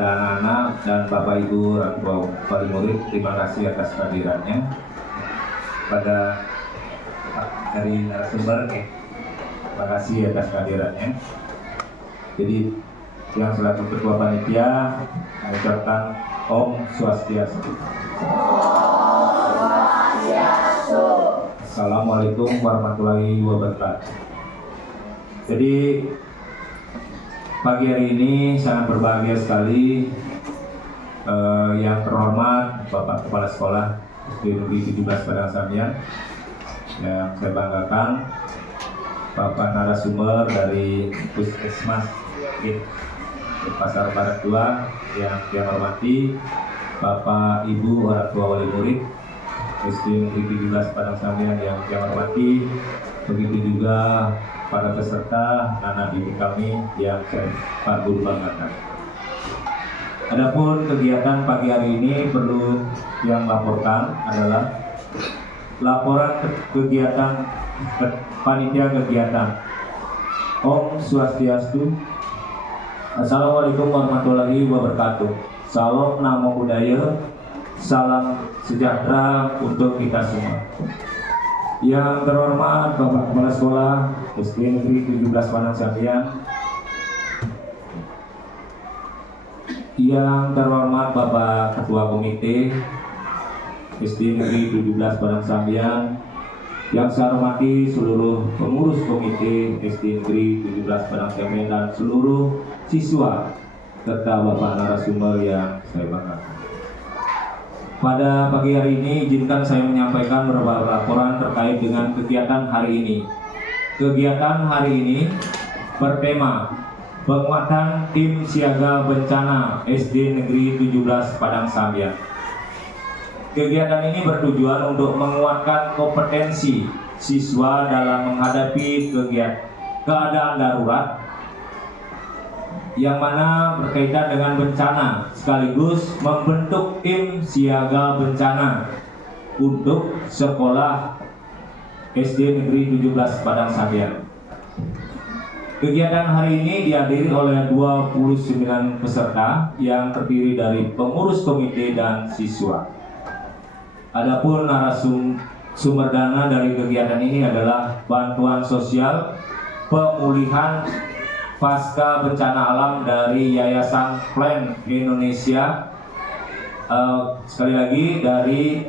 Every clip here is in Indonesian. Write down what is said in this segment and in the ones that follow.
kepada anak-anak dan Bapak Ibu orang tua wali murid, terima kasih atas kehadirannya. Pada dari narasumber, terima kasih atas kehadirannya. Jadi yang selaku ketua panitia mengucapkan Om Swastiastu. Assalamualaikum warahmatullahi wabarakatuh. Jadi pagi hari ini sangat berbahagia sekali, yang terhormat Bapak Kepala Sekolah SD Negeri 17 Padang Sambian, yang saya banggakan Bapak narasumber dari Puskesmas Pasar Barat 2 yang saya hormati, Bapak Ibu orang tua wali murid SD Negeri 17 Padang Sambian yang saya hormati, begitu juga para peserta anak didik kami yang saya Pak Guru banggakan. Adapun kegiatan pagi hari ini perlu yang laporkan adalah laporan kegiatan panitia kegiatan. Om Swastiastu. Assalamualaikum warahmatullahi wabarakatuh. Salam namo buddhaya. Salam sejahtera untuk kita semua. Yang terhormat Bapak Kepala Sekolah SD Negeri 17 Padang Sambian, yang terhormat Bapak Ketua Komite SD Negeri 17 Padang Sambian, yang saya hormati seluruh pengurus Komite SD Negeri 17 Padang Sambian dan seluruh siswa serta Bapak narasumber yang saya banggakan. Pada pagi hari ini izinkan saya menyampaikan beberapa laporan terkait dengan kegiatan hari ini. Kegiatan hari ini bertema penguatan tim siaga bencana SD Negeri 17 Padang Sambian. Kegiatan ini bertujuan untuk menguatkan kompetensi siswa dalam menghadapi keadaan darurat yang mana berkaitan dengan bencana, sekaligus membentuk tim siaga bencana untuk sekolah SD Negeri 17 Padang Sambian. Kegiatan hari ini dihadiri oleh 29 peserta yang terdiri dari pengurus komite dan siswa. Adapun narasumber dana dari kegiatan ini adalah bantuan sosial pemulihan pasca bencana alam dari Yayasan Plan Indonesia. Sekali lagi, dari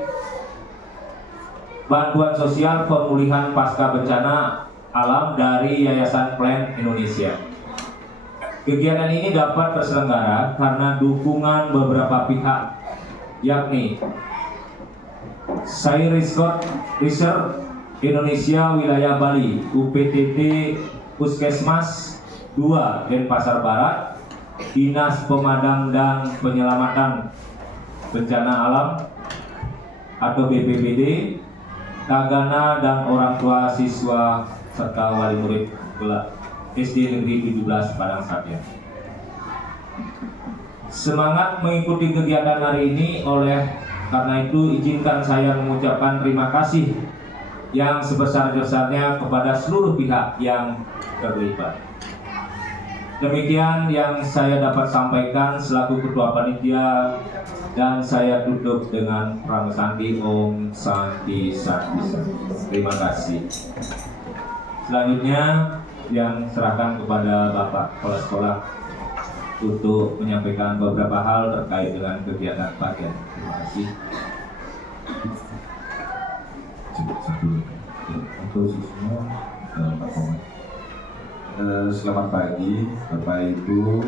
bantuan sosial pemulihan pasca bencana alam dari Yayasan Plan Indonesia. Kegiatan ini dapat terselenggara karena dukungan beberapa pihak, yakni Sai Research Indonesia Wilayah Bali, UPTT Puskesmas 2 Denpasar Barat, Dinas Pemadam dan Penyelamatan Bencana Alam atau BPBD, Tagana dan orang tua siswa serta wali murid SD Negeri 17 Padang Sambian. Semangat mengikuti kegiatan hari ini, karena itu izinkan saya mengucapkan terima kasih yang sebesar-besarnya kepada seluruh pihak yang terlibat. Demikian yang saya dapat sampaikan selaku ketua panitia, dan saya tutup dengan Pramesandi Om Santi Santi. Terima kasih. Selanjutnya yang serahkan kepada Bapak Kepala Sekolah untuk menyampaikan beberapa hal terkait dengan kegiatan pagi. Terima kasih. Untuk siswa Pak Komar. Selamat pagi Bapak Ibu,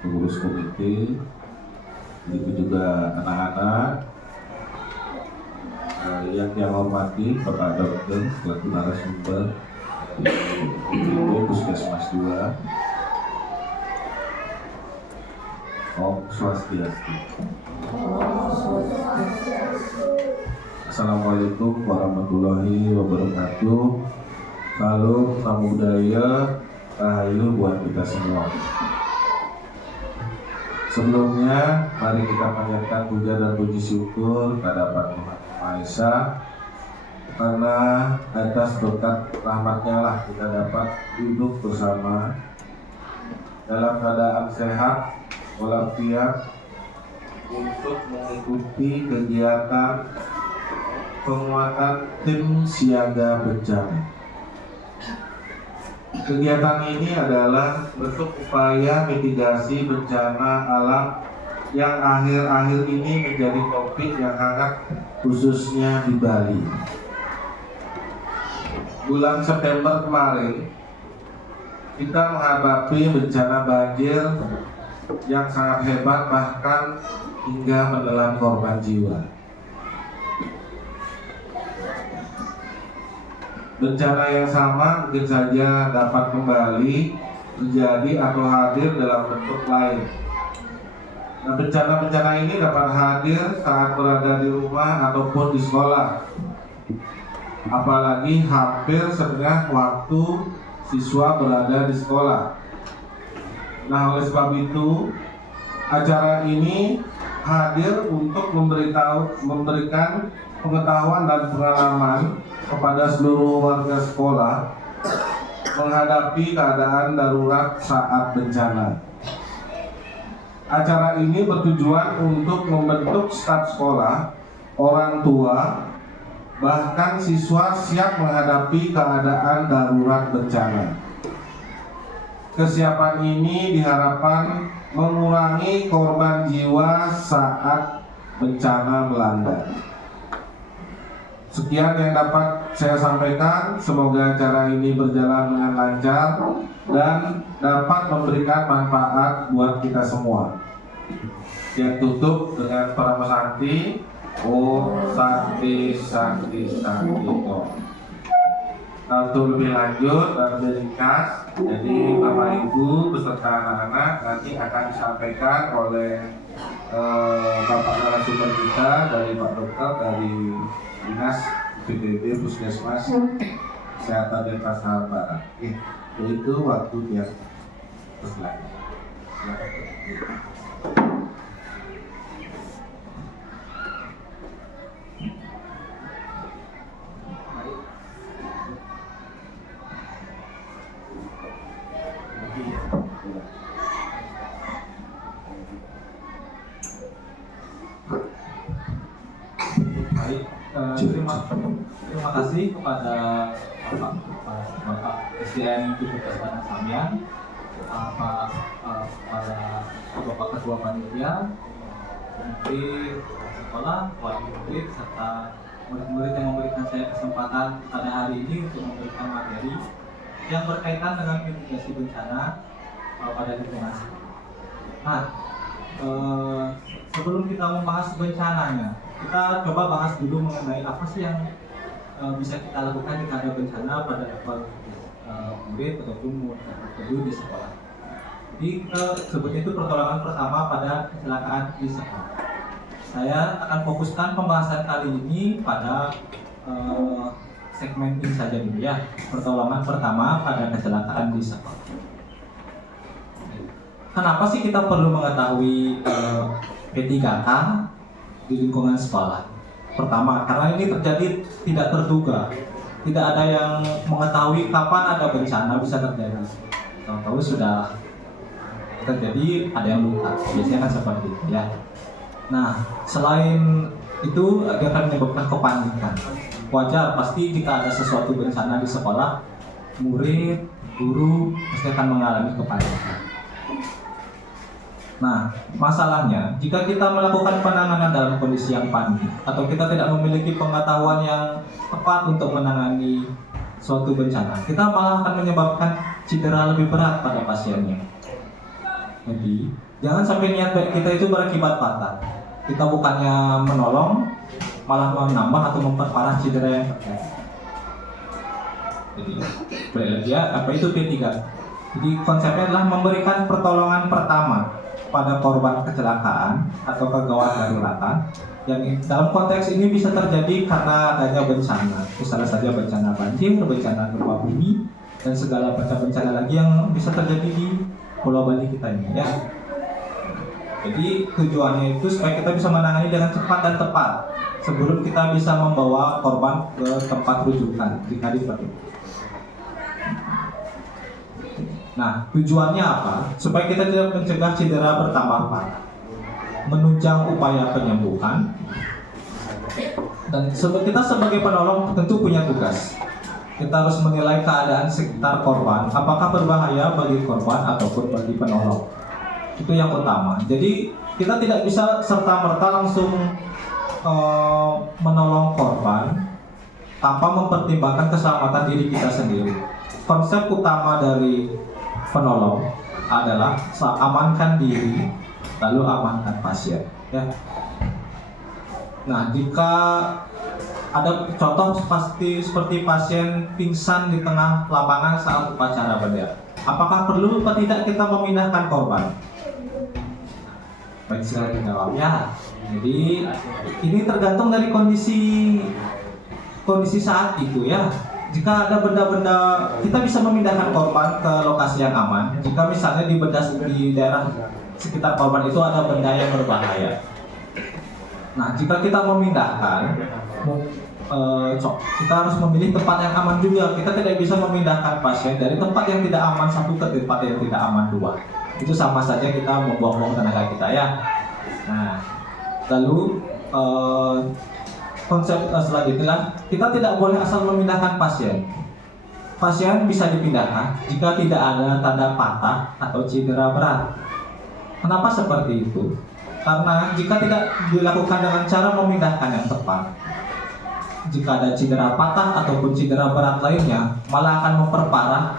pengurus komite, begitu juga anak-anak, yang saya hormati Bapak Dokter selaku narasumber di Puskesmas 2. Om Swastiastu. Assalamualaikum warahmatullahi wabarakatuh. Salam namo buddhaya, rahayu buat kita semua. Sebelumnya, mari kita panjatkan puja dan puji syukur kehadirat Tuhan Maha Esa, karena atas berkat rahmatnya lah kita dapat duduk bersama dalam keadaan sehat walafiat untuk mengikuti kegiatan penguatan tim siaga bencana. Kegiatan ini adalah bentuk upaya mitigasi bencana alam yang akhir-akhir ini menjadi topik yang hangat khususnya di Bali. Bulan September kemarin kita menghadapi bencana banjir yang sangat hebat, bahkan hingga menelan korban jiwa. Bencana yang sama mungkin saja dapat kembali terjadi atau hadir dalam bentuk lain. Nah, bencana-bencana ini dapat hadir saat berada di rumah ataupun di sekolah. Apalagi hampir setengah waktu siswa berada di sekolah. Nah, oleh sebab itu, acara ini hadir untuk memberikan pengetahuan dan pengalaman kepada seluruh warga sekolah menghadapi keadaan darurat saat bencana. Acara ini bertujuan untuk membentuk staf sekolah, orang tua, bahkan siswa siap menghadapi keadaan darurat bencana. Kesiapan ini diharapkan mengurangi korban jiwa saat bencana melanda. Sekian yang dapat saya sampaikan. Semoga acara ini berjalan dengan lancar dan dapat memberikan manfaat buat kita semua. Yang tutup dengan Parama Santi. Om Santi Santi Santi Om. Untuk lebih lanjut dan lebih ringkas, jadi Bapak Ibu beserta anak-anak nanti akan disampaikan oleh Bapak narasumber kita dari Pak Dokter dari Dinas PDD Puskesmas Kesehatan Denpasar Barat. Itu waktu dia berselanjutnya. Terima kasih kepada Bapak SDN 17 Padang Sambian, Bapak Ketua Panitia, Menteri Sekolah, Wali Murid, serta murid-murid yang memberikan saya kesempatan pada hari ini untuk memberikan materi yang berkaitan dengan mitigasi bencana pada lingkungan sekolah. Nah, sebelum kita membahas bencananya, kita coba bahas dulu mengenai apa sih yang bisa kita lakukan jika ada bencana pada level murid ataupun murid di sekolah. Jadi kita sebutnya itu pertolongan pertama pada kecelakaan di sekolah. Saya akan fokuskan pembahasan kali ini pada segmen ini saja dulu ya, pertolongan pertama pada kecelakaan di sekolah. Kenapa sih kita perlu mengetahui P3K di lingkungan sekolah? Pertama, karena ini terjadi tidak terduga, tidak ada yang mengetahui kapan ada bencana bisa terjadi. Tahu-tahu sudah terjadi, ada yang luka, biasanya kan seperti itu ya. Nah, selain itu dia akan menyebabkan kepanikan. Wajar, pasti jika ada sesuatu bencana di sekolah, murid, guru pasti akan mengalami kepanikan. Nah, masalahnya jika kita melakukan penanganan dalam kondisi yang panik atau kita tidak memiliki pengetahuan yang tepat untuk menangani suatu bencana, kita malah akan menyebabkan cedera lebih berat pada pasiennya. Jadi, jangan sampai niat baik kita itu berakibat fatal. Kita bukannya menolong, malah menambah atau memperparah cedera yang terjadi. Jadi, berarti apa itu P3? Jadi konsepnya adalah memberikan pertolongan pertama pada korban kecelakaan atau kegawat daruratan yang dalam konteks ini bisa terjadi karena adanya bencana, misalnya saja bencana banjir, bencana gempa bumi, dan segala macam bencana lagi yang bisa terjadi di Pulau Bali kita ini ya. Jadi tujuannya itu supaya kita bisa menangani dengan cepat dan tepat sebelum kita bisa membawa korban ke tempat rujukan jika diperlukan. Nah, tujuannya apa? Supaya kita tidak mencegah cedera bertambah parah, menunjang upaya penyembuhan, dan kita sebagai penolong tentu punya tugas. Kita harus menilai keadaan sekitar korban, apakah berbahaya bagi korban ataupun bagi penolong. Itu yang utama. Jadi kita tidak bisa serta-merta langsung menolong korban tanpa mempertimbangkan keselamatan diri kita sendiri. Konsep utama dari penolong adalah amankan diri, lalu amankan pasien. Ya. Nah, jika ada contoh pasti seperti pasien pingsan di tengah lapangan saat upacara bendera. Apakah perlu atau tidak kita memindahkan korban? Baik, silakan dijawab. Ya. Jadi ini tergantung dari kondisi saat itu ya. Jika ada benda-benda, kita bisa memindahkan korban ke lokasi yang aman. Jika misalnya di daerah sekitar korban itu ada benda yang berbahaya. Nah, jika kita memindahkan, kita harus memilih tempat yang aman juga. Kita tidak bisa memindahkan pasien dari tempat yang tidak aman satu ke tempat yang tidak aman dua. Itu sama saja kita membuang-buang tenaga kita ya. Nah, lalu konsep selanjutnya, kita tidak boleh asal memindahkan pasien. Pasien bisa dipindahkan jika tidak ada tanda patah atau cedera berat. Kenapa seperti itu? Karena jika tidak dilakukan dengan cara memindahkan yang tepat, jika ada cedera patah ataupun cedera berat lainnya, malah akan memperparah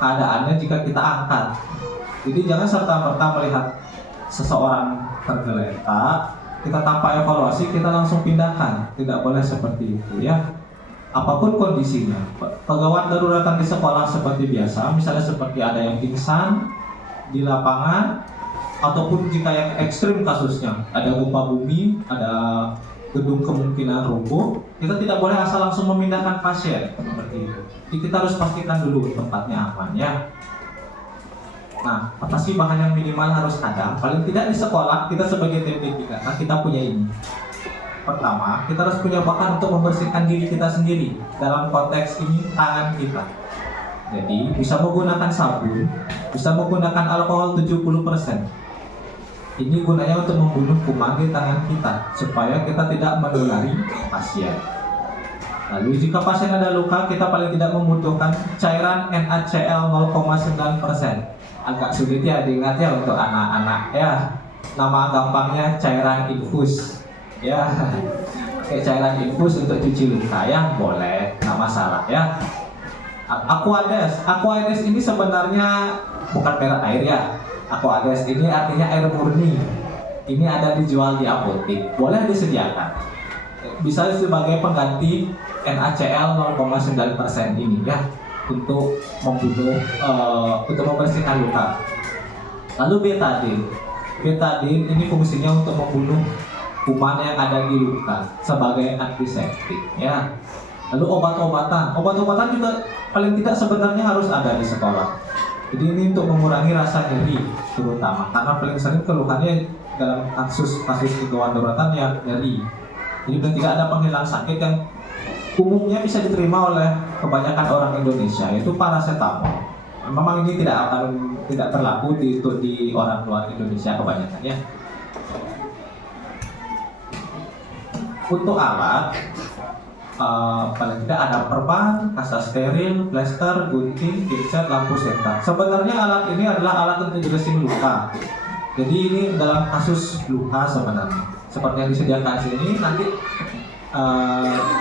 keadaannya jika kita angkat. Jadi jangan serta-merta melihat seseorang tergeletak, kita tanpa evaluasi kita langsung pindahkan. Tidak boleh seperti itu ya. Apapun kondisinya, pegawai daruratan di sekolah seperti biasa, misalnya seperti ada yang pingsan di lapangan, ataupun jika yang ekstrim kasusnya, ada gempa bumi, ada gedung kemungkinan rubuh, kita tidak boleh asal langsung memindahkan pasien seperti itu. Jadi kita harus pastikan dulu tempatnya aman ya. Nah, apa sih bahan yang minimal harus ada? Paling tidak di sekolah kita sebagai tim P3K kita punya ini. Pertama, kita harus punya bahan untuk membersihkan diri kita sendiri. Dalam konteks ini tangan kita. Jadi bisa menggunakan sabun, bisa menggunakan alkohol 70%. Ini gunanya untuk membunuh kuman di tangan kita supaya kita tidak menulari pasien. Lalu jika pasien ada luka, kita paling tidak membutuhkan cairan NaCl 0,9%. Agak sulit ya diingat ya untuk anak-anak ya. Nama gampangnya cairan infus. Ya. Kayak cairan infus untuk cuci luka ya, boleh, nggak masalah ya. Aquades ini sebenarnya bukan merek air ya. Aquades ini artinya air murni. Ini ada dijual di apotek, boleh disediakan. Bisa sebagai pengganti NaCl 0,9% ini ya, untuk membunuh, untuk membersihkan luka. Lalu betadin ini fungsinya untuk membunuh kuman yang ada di luka sebagai antiseptik ya. Lalu obat-obatan juga paling tidak sebenarnya harus ada di sekolah. Jadi ini untuk mengurangi rasa nyeri terutama, karena paling sering keluhannya dalam kasus gangguan daruratan yang nyeri. Jadi paling tidak ada penghilang sakit yang umumnya bisa diterima oleh kebanyakan orang Indonesia, yaitu paracetamol. Memang ini tidak terlaku di orang luar Indonesia kebanyakan ya. Untuk alat, paling tidak ada perban, kasa steril, plester, gunting, pinset, lampu senter. Sebenarnya alat ini adalah alat untuk dressing luka. Jadi ini dalam kasus luka sebenarnya. Seperti yang disediakan sini, nanti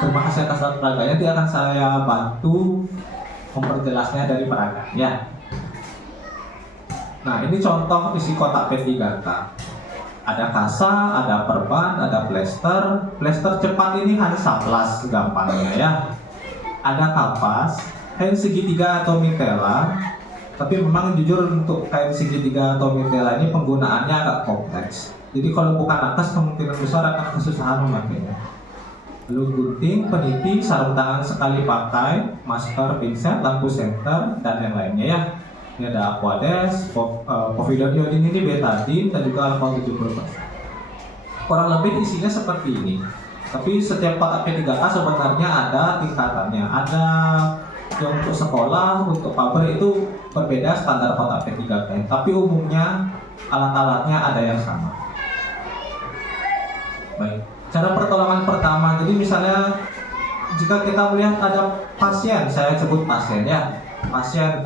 terima kasih atas peraganya, nanti akan saya bantu memperjelasnya dari peraga ya. Nah, ini contoh isi kotak P3K. Ada kasa, ada perban, ada plester. Plester cepat ini Hansaplast gampangnya ya. Ada kapas, kain segitiga atau mitela. Tapi memang jujur untuk kain segitiga atau mitela ini penggunaannya agak kompleks. Jadi kalau bukan nakes kemungkinan besar akan kesusahan memakainya. Lalu gunting, peniti, sarung tangan sekali pakai, masker, pinset, lampu senter, dan yang lainnya ya. Ini ada Aquades, povidone iodine ini betadine, dan juga alkohol 70%. Kurang lebih isinya seperti ini. Tapi setiap kotak P3K sebenarnya ada tingkatannya. Ada yang untuk sekolah, untuk pabrik itu berbeda standar kotak P3K, tapi umumnya alat-alatnya ada yang sama. Baik, cara pertolongan pertama. Jadi misalnya jika kita melihat ada pasien, saya sebut pasien ya, pasien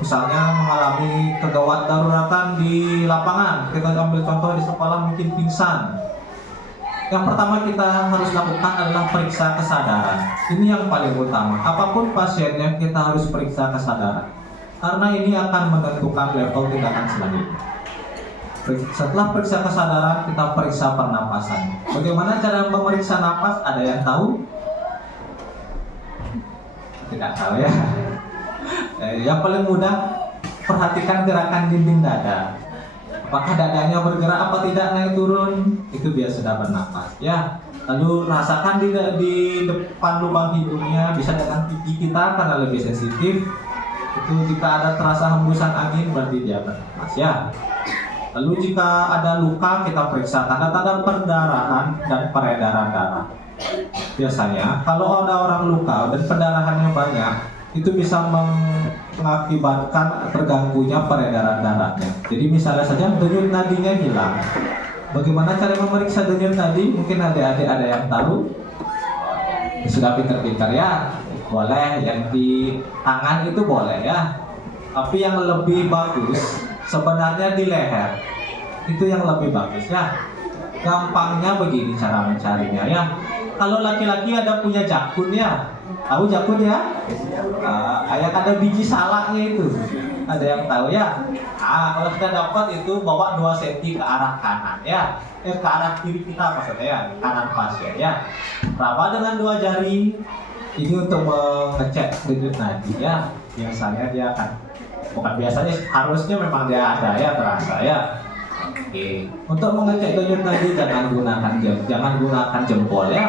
misalnya mengalami kegawat daruratan di lapangan, kita ambil contoh di sekolah mungkin pingsan. Yang pertama kita harus lakukan adalah periksa kesadaran. Ini yang paling utama. Apapun pasiennya kita harus periksa kesadaran, karena ini akan menentukan level tindakan selanjutnya. Setelah periksa kesadaran, kita periksa pernapasan. Bagaimana cara memeriksa napas? Ada yang tahu? Tidak tahu ya. Yang paling mudah, perhatikan gerakan dinding dada. Apakah dadanya bergerak apa tidak, naik turun, itu dia sudah bernapas ya. Lalu rasakan di depan lubang hidungnya, bisa dengan pipi kita karena lebih sensitif. Itu jika ada terasa hembusan angin berarti dia bernapas ya. Lalu jika ada luka, kita periksa tanda-tanda perdarahan dan peredaran darah. Biasanya kalau ada orang luka dan pendarahannya banyak, itu bisa mengakibatkan terganggunya peredaran darahnya. Jadi misalnya saja denyut nadinya hilang. Bagaimana cara memeriksa denyut nadi? Mungkin adik-adik ada yang tahu? Sudah pintar-pintar ya. Boleh, yang di tangan itu boleh ya. Tapi yang lebih bagus sebenarnya di leher. Itu yang lebih bagus ya. Gampangnya begini cara mencarinya ya. Kalau laki-laki ada punya jakun ya. Tahu jakun ya? Kayak ada biji salaknya itu. Ada yang tahu ya? Kalau sudah dapat itu bawa 2 cm ke arah kanan ya. Ke arah kiri kita maksudnya ya, kanan pasien ya. Raba dengan 2 jari. Ini untuk mengecek denyut nadi ya. Biasanya dia akan, bukan biasanya, harusnya memang dia ada ya, terasa ya. Oke. Untuk mengecek denyut nadi jangan gunakan jempol ya.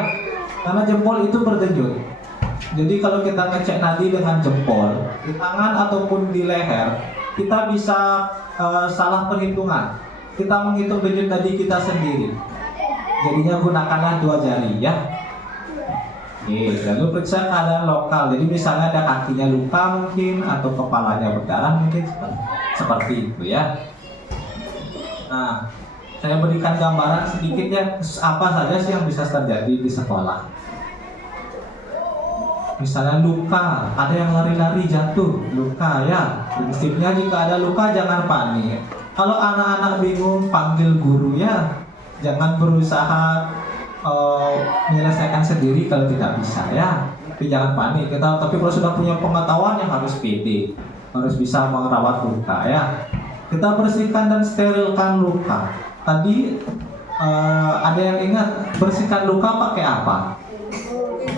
Karena jempol itu berdenyut. Jadi kalau kita ngecek nadi dengan jempol di tangan ataupun di leher, kita bisa salah perhitungan. Kita menghitung denyut nadi kita sendiri. Jadinya gunakanlah 2 jari ya. Oke, lalu periksa keadaan lokal. Jadi misalnya ada kakinya luka mungkin, atau kepalanya berdarah mungkin, seperti itu ya. Nah, saya berikan gambaran sedikit ya, apa saja sih yang bisa terjadi di sekolah. Misalnya luka, ada yang lari-lari jatuh, luka ya. Prinsipnya jika ada luka jangan panik. Kalau anak-anak bingung, panggil guru ya. Jangan berusaha menyelesaikan sendiri kalau tidak bisa ya. Tapi jangan panik. Tapi kalau sudah punya pengetahuan yang harus pede, harus bisa merawat luka ya. Kita bersihkan dan sterilkan luka. Tadi ada yang ingat bersihkan luka pakai apa?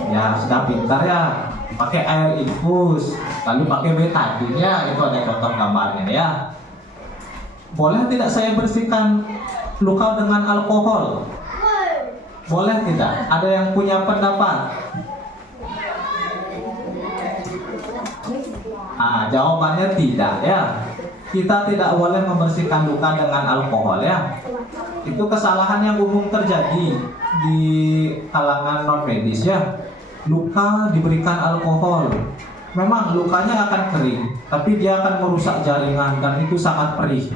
Ya sudah pintar ya. Pakai air infus, lalu pakai betadine ya. Itu ada contoh gambarnya ya. Boleh tidak saya bersihkan luka dengan alkohol? Boleh tidak? Ada yang punya pendapat? Jawabannya tidak ya. Kita tidak boleh membersihkan luka dengan alkohol ya. Itu kesalahan yang umum terjadi di kalangan non medis ya. Luka diberikan alkohol, memang lukanya akan kering, tapi dia akan merusak jaringan dan itu sangat perih.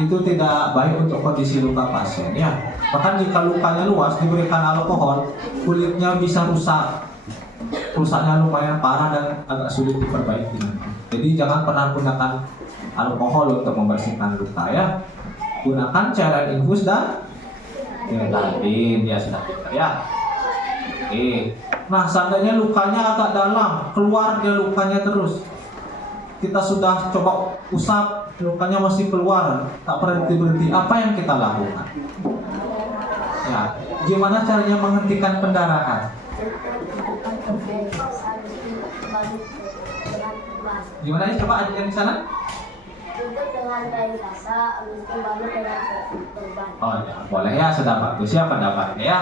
Itu tidak baik untuk kondisi luka pasien ya. Bahkan jika lukanya luas diberikan alkohol, kulitnya bisa rusak. Rusaknya lumayan parah dan agak sulit diperbaiki. Jadi jangan pernah gunakan alkohol untuk membersihkan luka ya. Gunakan cairan infus dan betadine ya, sudah pintar ya. Oke. Nah, seandainya lukanya agak dalam, keluar dia lukanya terus. Kita sudah coba usap, lukanya masih keluar, tak berhenti-berhenti. Apa yang kita lakukan? Ya, gimana caranya menghentikan pendarahan? Gimana ya? Coba aja yang di sana. Tutup dengan kain kasa, habis itu balut dengan perban. Oh ya, boleh ya, sudah bagus ya pendapatnya ya.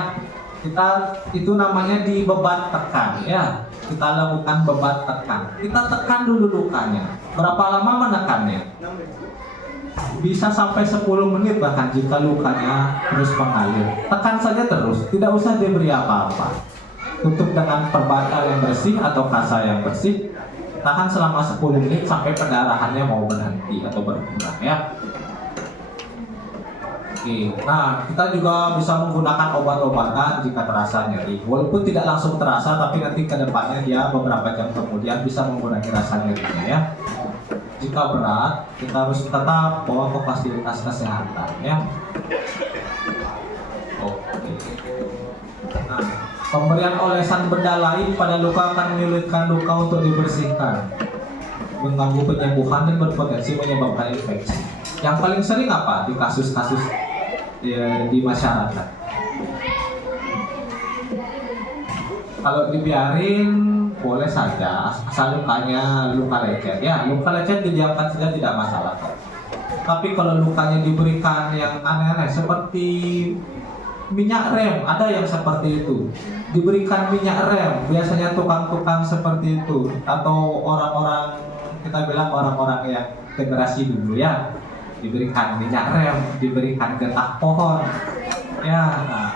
Kita itu namanya di beban tekan ya. Kita lakukan beban tekan. Kita tekan dulu lukanya. Berapa lama menekannya? Bisa sampai 10 menit bahkan jika lukanya terus mengalir. Tekan saja terus, tidak usah diberi apa-apa. Tutup dengan perban yang bersih atau kasa yang bersih. tahan selama 10 menit sampai pendarahannya mau berhenti atau berkurang ya. Oke, nah kita juga bisa menggunakan obat-obatan jika terasa nyeri. Walaupun tidak langsung terasa, tapi nanti ke depannya dia beberapa jam kemudian bisa mengurangi rasa nyerinya ya. Jika berat, kita harus tetap bawa ke fasilitas kesehatan ya. Oke. Nah, pemberian olesan benda lain pada luka akan menyulitkan luka untuk dibersihkan, mengganggu penyembuhan dan berpotensi menyebabkan infeksi. Yang paling sering apa di kasus-kasus di masyarakat? Kalau dibiarin boleh saja, asal lukanya luka lecet ya. Luka lecet didiamkan saja tidak masalah. Tapi kalau lukanya diberikan yang aneh-aneh seperti minyak rem, ada yang seperti itu. Diberikan minyak rem, biasanya tukang-tukang seperti itu atau orang-orang, kita bilang orang-orang yang generasi dulu ya, diberikan minyak rem, diberikan getah pohon ya. Nah,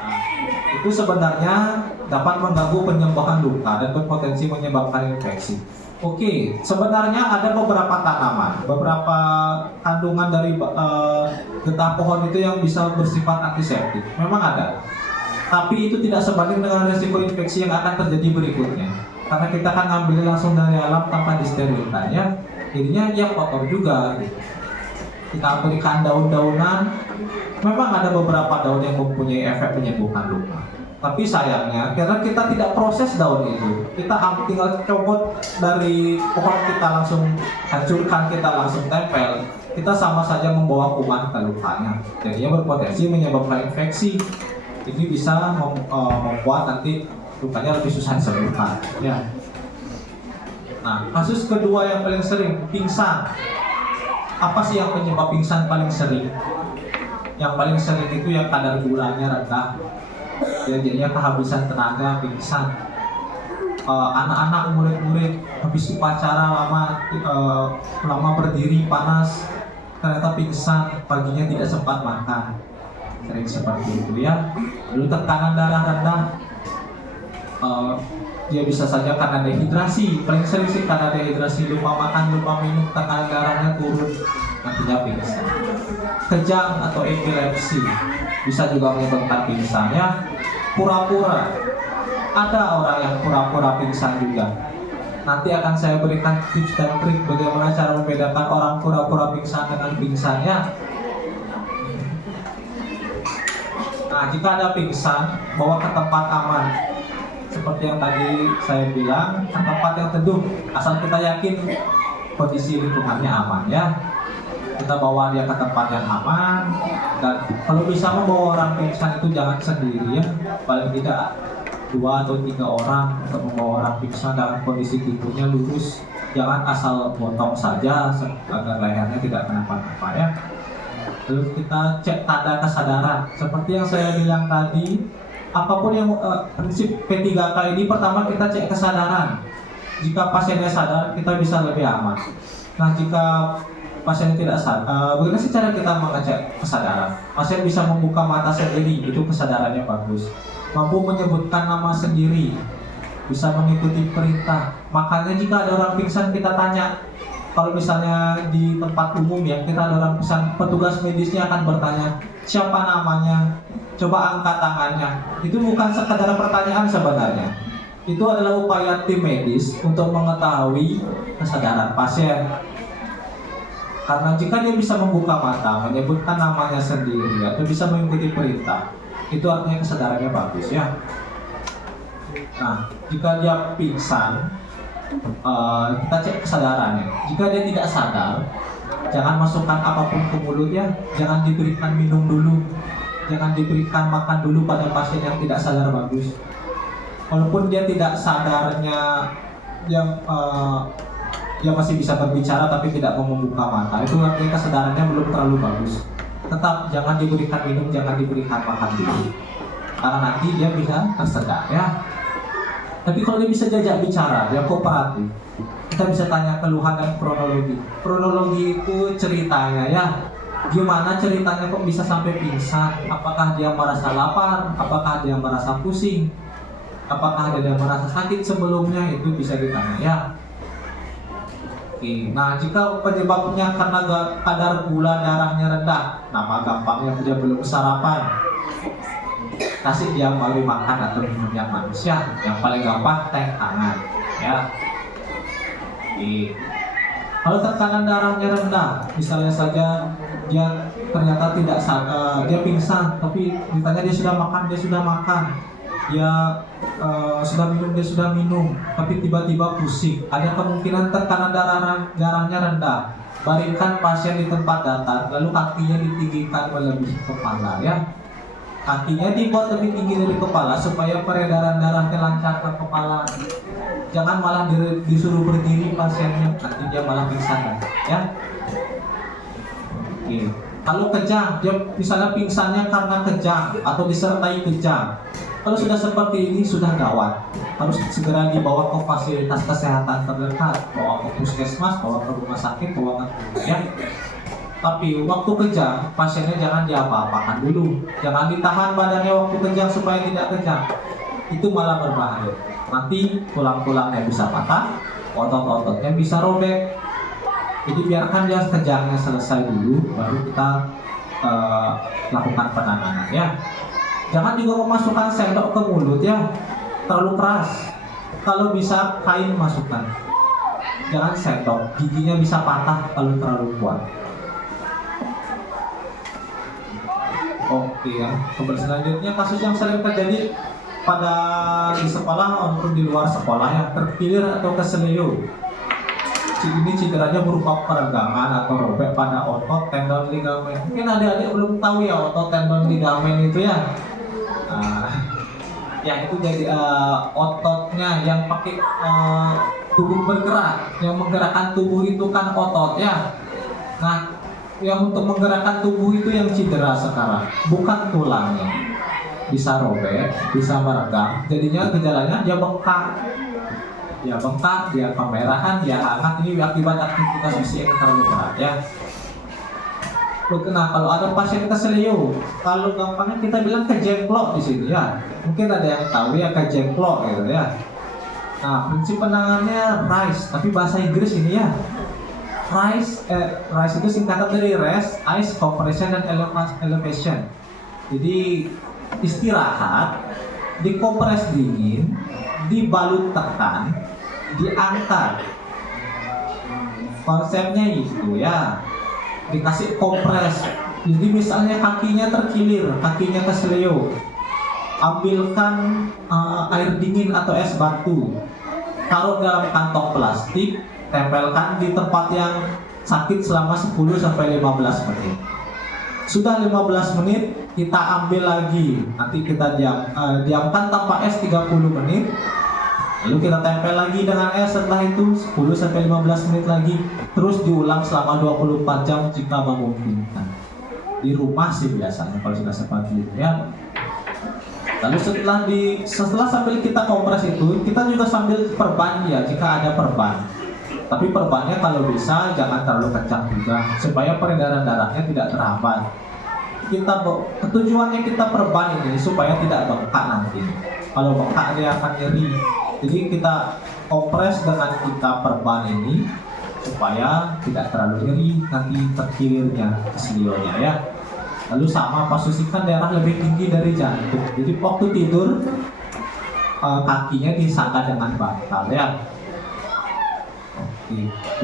itu sebenarnya dapat mengganggu penyembuhan luka dan berpotensi menyebabkan infeksi. Oke, sebenarnya ada beberapa tanaman, beberapa kandungan dari getah pohon itu yang bisa bersifat antiseptik. Memang ada, tapi itu tidak sebanding dengan risiko infeksi yang akan terjadi berikutnya. Karena kita akan ngambil langsung dari alam tanpa disterilkan ya, jadinya dia kotor juga. Kita berikan daun-daunan, memang ada beberapa daun yang mempunyai efek penyembuhan luka. Tapi sayangnya, karena kita tidak proses daun itu, kita tinggal copot dari pohon, kita langsung hancurkan, kita langsung tempel, kita sama saja membawa kuman ke lukanya. Jadinya berpotensi menyebabkan infeksi. Ini bisa membuat nanti lukanya lebih susah disembuhkan. Ya. Nah, kasus kedua yang paling sering, pingsan. Apa sih yang penyebab pingsan paling sering? Yang paling sering itu yang kadar gulanya rendah, ya, jadinya kehabisan tenaga, pingsan. Anak-anak, murid-murid habis upacara lama berdiri panas, ternyata pingsan, paginya tidak sempat makan. Sering seperti itu ya. Lalu tekanan darah rendah, dia bisa saja karena dehidrasi, paling sering sih karena dehidrasi, lupa makan, lupa minum, tekanan darahnya turun, nantinya pingsan. Kejang atau epilepsi bisa juga menyebabkan pingsan ya. Pura-pura, ada orang yang pura-pura pingsan juga. Nanti akan saya berikan tips dan trik bagaimana cara membedakan orang pura-pura pingsan dengan pingsannya. Nah, jika ada pingsan, bawa ke tempat aman. Seperti yang tadi saya bilang, ke tempat yang teduh, asal kita yakin kondisi lingkungannya aman ya. Kita bawa dia ke tempat yang aman, dan kalau bisa membawa orang pingsan itu jangan sendiri ya, paling tidak 2 atau 3 orang untuk membawa orang pingsan dalam kondisi tubuhnya lurus, jangan asal potong saja agar lehernya tidak kenapa-napa ya. Terus kita cek tanda kesadaran, seperti yang saya bilang tadi, apapun yang prinsip P3K ini, pertama kita cek kesadaran. Jika pasiennya sadar, kita bisa lebih aman. Nah, jika pasien tidak sadar, bagaimana sih cara kita mengecek kesadaran? Pasien bisa membuka mata sendiri, itu kesadarannya bagus. Mampu menyebutkan nama sendiri, bisa mengikuti perintah. Makanya jika ada orang pingsan, kita tanya. Kalau misalnya di tempat umum ya, kita ada orang pingsan, petugas medisnya akan bertanya, siapa namanya? Coba angkat tangannya. Itu bukan sekadar pertanyaan sebenarnya. Itu adalah upaya tim medis untuk mengetahui kesadaran pasien. Karena jika dia bisa membuka mata, menyebutkan namanya sendiri, atau bisa mengikuti perintah, itu artinya kesadarannya bagus ya. Nah, jika dia pingsan, kita cek kesadarannya. Jika dia tidak sadar, jangan masukkan apapun ke mulut ya. Jangan diberikan minum dulu, jangan diberikan makan dulu pada pasien yang tidak sadar bagus. Walaupun dia tidak sadarnya dia masih bisa berbicara tapi tidak mau membuka mata, itu artinya kesadarannya belum terlalu bagus. Tetap jangan diberikan minum, jangan diberikan makan dulu, karena nanti dia bisa tersedak ya. Tapi kalau dia bisa diajak bicara, dia kooperatif, kita bisa tanya keluhan dan kronologi. Kronologi itu ceritanya ya, gimana ceritanya kok bisa sampai pingsan? Apakah dia merasa lapar? Apakah dia merasa pusing? Apakah dia merasa sakit sebelumnya? Itu bisa ditanya ya. Oke, nah jika penyebabnya karena kadar gula darahnya rendah, nama gampangnya dia belum sarapan, kasih dia melalui makan atau minum yang manis ya. Yang paling gampang teh hangat ya. Oke. Kalau tekanan darahnya rendah, misalnya saja dia ternyata tidak dia pingsan, tapi ditanya dia sudah makan, dia sudah minum, tapi tiba-tiba pusing. Ada kemungkinan tekanan darahnya rendah. Baringkan pasien di tempat datar, lalu kakinya ditinggikan melebihi kepala ya. Kakinya dibuat lebih tinggi dari kepala supaya peredaran darahnya lancar ke kepala. Jangan malah disuruh berdiri pasiennya, nanti dia malah pingsan ya. Oke. Kalau kejang, dia misalnya pingsannya karena kejang atau disertai kejang. Kalau sudah seperti ini sudah gawat, harus segera dibawa ke fasilitas kesehatan terdekat, bawa ke puskesmas, bawa ke rumah sakit, bawa ke ya. Tapi waktu kejang, pasiennya jangan diapa-apakan dulu. Jangan ditahan badannya waktu kejang supaya tidak kejang. Itu malah berbahaya. Nanti tulang-tulangnya bisa patah, otot-ototnya bisa robek. Jadi biarkan dia kejangnya selesai dulu, baru kita lakukan penanganan ya. Jangan juga memasukkan sendok ke mulut ya, terlalu keras. Kalau bisa kain masukkan. Jangan sendok, giginya bisa patah kalau terlalu kuat. Oke ya, kemudian selanjutnya kasus yang sering terjadi pada di sekolah maupun di luar sekolah ya, terkilir atau keseleo. Ini cederanya berupa peregangan atau robek pada otot tendon ligamen. Mungkin adik-adik belum tahu ya otot tendon ligamen itu ya. Ya itu jadi ototnya yang pakai tubuh bergerak, yang menggerakkan tubuh itu kan otot ya. Nah, yang untuk menggerakkan tubuh itu yang cedera sekarang, bukan tulangnya. Bisa robek, bisa meregang, jadinya gejalanya dia bengkak. Dia bengkak, dia kemerahan, dia hangat, ini akibat aktivitas fisik yang terlalu berat ya. Nah, kalau ada pasien keseleo, kalau gampangnya kita bilang kejengklok di sini ya. Mungkin ada yang tahu ya kejengklok gitu ya. Nah, prinsip penanganannya RICE, tapi bahasa Inggris ini ya. RICE itu singkatan dari rest, ice, compression, dan elevation. Jadi istirahat, dikompres dingin, dibalut tekan, diangkat. Konsepnya itu ya, dikasih kompres. Jadi misalnya kakinya terkilir, kakinya keseleo, ambilkan air dingin atau es batu, taruh dalam kantong plastik, tempelkan di tempat yang sakit selama 10-15 menit. Sudah 15 menit, kita ambil lagi. Nanti kita diamkan tanpa es 30 menit. Lalu kita tempel lagi dengan es setelah itu 10-15 menit lagi. Terus diulang selama 24 jam jika memungkinkan. Di rumah sih biasanya kalau sudah seperti itu ya. Lalu setelah sambil kita kompres itu, kita juga sambil perban ya jika ada perban. Tapi perbannya kalau bisa jangan terlalu kencang juga supaya peredaran darahnya tidak terhambat. Tujuannya kita perban ini supaya tidak bengkak nanti. Kalau bengkak dia akan nyeri. Jadi kita kompres dengan kita perban ini supaya tidak terlalu nyeri nanti terkilirnya keselionya ya. Lalu sama posisikan darah lebih tinggi dari jantung. Jadi waktu tidur kakinya disangka dengan bantal ya.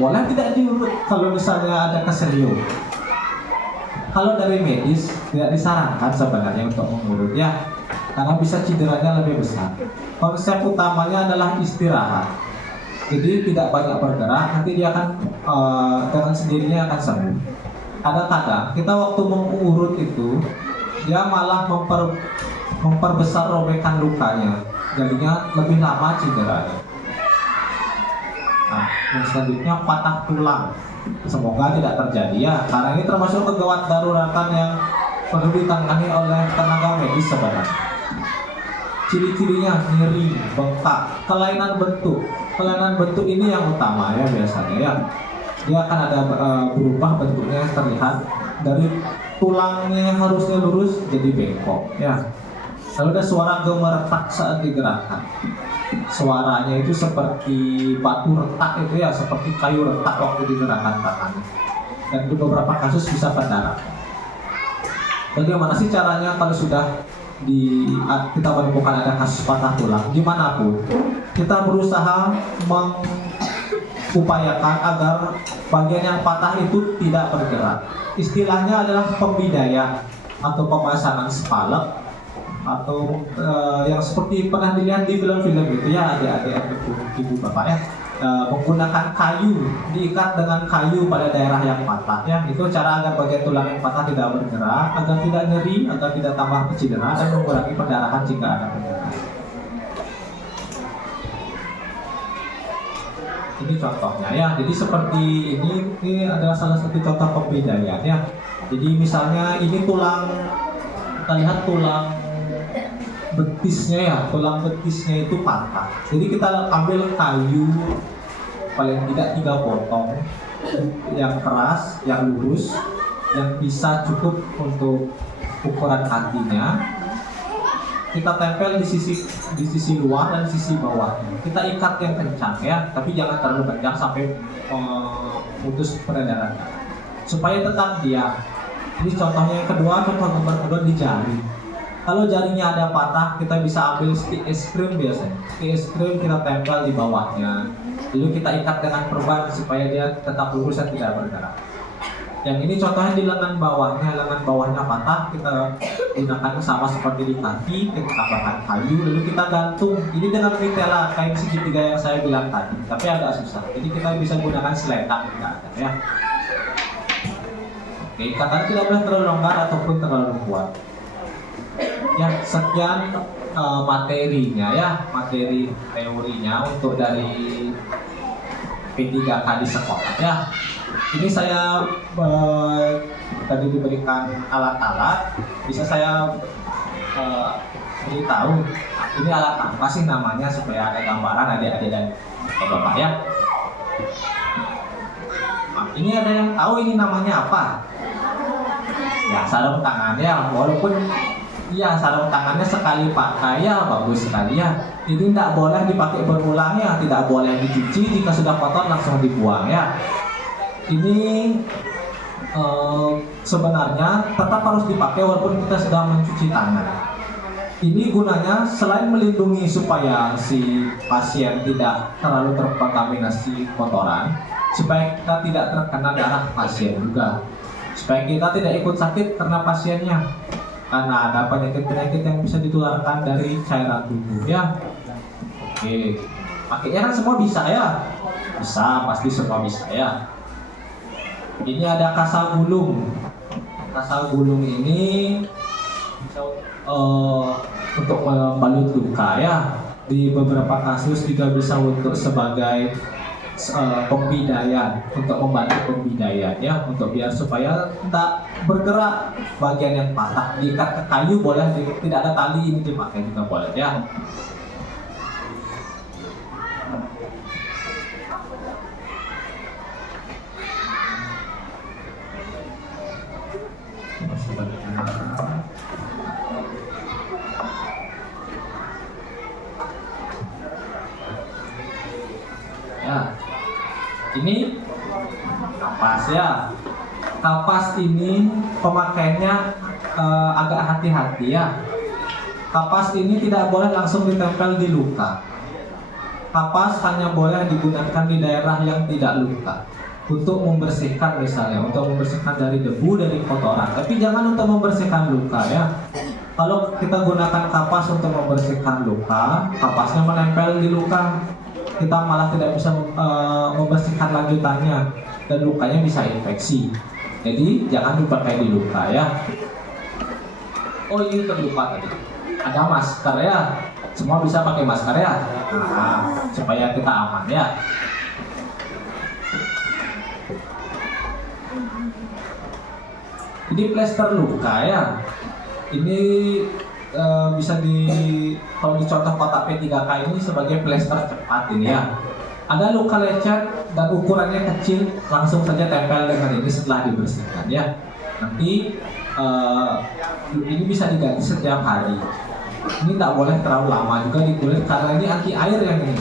Boleh tidak diurut kalau misalnya ada keselio. Kalau dari medis tidak disarankan sebenarnya untuk mengurut ya, karena bisa cederanya lebih besar. Konsep utamanya adalah istirahat. Jadi tidak banyak bergerak, nanti dia akan dengan sendirinya akan sembuh. Kadang-kadang kita waktu mengurut itu dia malah memperbesar robekan lukanya, jadinya lebih lama cederanya. Nah, yang selanjutnya patah tulang. Semoga tidak terjadi ya, karena ini termasuk kegawat daruratan yang perlu ditangani oleh tenaga medis sebenarnya. Ciri-cirinya nyeri, bengkak, kelainan bentuk. Kelainan bentuk ini yang utama ya biasanya ya. Dia akan ada berubah bentuknya terlihat dari tulangnya yang harusnya lurus jadi bengkok ya. Lalu ada suara gemeretak saat digerakkan. suaranya itu seperti batu retak itu ya, seperti kayu retak waktu digerakkan tangannya. Dan di beberapa kasus bisa berdarah. Bagaimana sih caranya kalau sudah kita menemukan ada kasus patah tulang dimanapun? Kita berusaha mengupayakan agar bagian yang patah itu tidak bergerak. Istilahnya adalah pembidayaan atau pemasangan spalek, atau yang seperti pernah dilihat di film-film itu ya, adik-adik ibu bapak ya, menggunakan kayu, diikat dengan kayu pada daerah yang patah ya. Itu cara agar bagian tulang yang patah tidak bergerak, agar tidak nyeri, agar tidak tambah cedera, dan mengurangi pendarahan jika ada pendarahan. Ini contohnya ya. Jadi seperti ini adalah salah satu contoh pembedaan ya. Jadi misalnya ini tulang, kita lihat tulang betisnya ya, tulang betisnya itu patah. Jadi kita ambil kayu paling tidak 3 potong yang keras, yang lurus, yang bisa cukup untuk ukuran kakinya. Kita tempel di sisi luar dan sisi bawah. Kita ikat yang kencang ya, tapi jangan terlalu kencang sampai putus peredaran, supaya tetap diam. Ini contohnya yang kedua, contoh nomor kedua di jari. Kalau jarinya ada patah, kita bisa ambil stick es krim biasanya. Stick es krim kita tempel di bawahnya, lalu kita ikat dengan perban supaya dia tetap lurus dan tidak bergerak. Yang ini contohnya di lengan bawahnya patah, kita gunakan sama seperti di kaki, kita tambahkan kayu, lalu kita gantung. Ini dengan mitela kain segitiga yang saya bilang tadi, tapi agak susah. Jadi kita bisa gunakan selendang ya. Oke, ikatan tidak boleh terlalu longgar ataupun terlalu kuat. Ya, sekian materinya ya, materi teorinya untuk dari P3K di sekolah ya. Ini saya tadi diberikan alat-alat, bisa saya beritahu ini alat apa sih namanya supaya ada gambaran adik-adik dan bapak ya. Nah, ini ada yang tahu ini namanya apa? Ya, sarung tangan ya, walaupun ya sarung tangannya sekali pakai ya bagus sekali ya. Ini tidak boleh dipakai berulang ya, tidak boleh dicuci, jika sudah kotor langsung dibuang ya. Ini sebenarnya tetap harus dipakai walaupun kita sudah mencuci tangan. Ini gunanya selain melindungi supaya si pasien tidak terlalu terkontaminasi kotoran, supaya kita tidak terkena darah pasien juga, supaya kita tidak ikut sakit karena pasiennya, karena ada penyakit-penyakit yang bisa ditularkan dari cairan tubuh ya. Oke, pakainya kan semua bisa ya? Bisa, pasti semua bisa ya. Ini ada kasal gulung. Kasal gulung ini untuk membalut luka ya. Di beberapa kasus juga bisa untuk sebagai pembidayaan, untuk membantu pembidayaan ya, untuk biar supaya tidak bergerak bagian yang patah. Diikat ke kayu boleh, tidak ada tali ini dipakai juga boleh ya. Ya, ini kapas ya. Kapas ini pemakaiannya agak hati-hati ya. Kapas ini tidak boleh langsung ditempel di luka. Kapas hanya boleh digunakan di daerah yang tidak luka, untuk membersihkan misalnya, untuk membersihkan dari debu, dari kotoran. Tapi jangan untuk membersihkan luka ya. Kalau kita gunakan kapas untuk membersihkan luka, kapasnya menempel di luka, kita malah tidak bisa membersihkan lanjutannya dan lukanya bisa infeksi. Jadi jangan dipakai di luka ya. Oh, ini terlupa tadi. Ada masker ya. Semua bisa pakai masker ya. Nah, supaya kita aman ya. Ini plester luka ya. Ini bisa kalau dicontoh kotak P3K ini sebagai plester cepat ini ya. Ada luka lecet dan ukurannya kecil, langsung saja tempel dengan ini setelah dibersihkan ya. Nanti ini bisa diganti setiap hari. Ini tidak boleh terlalu lama juga di kulit karena ini anti air yang ini.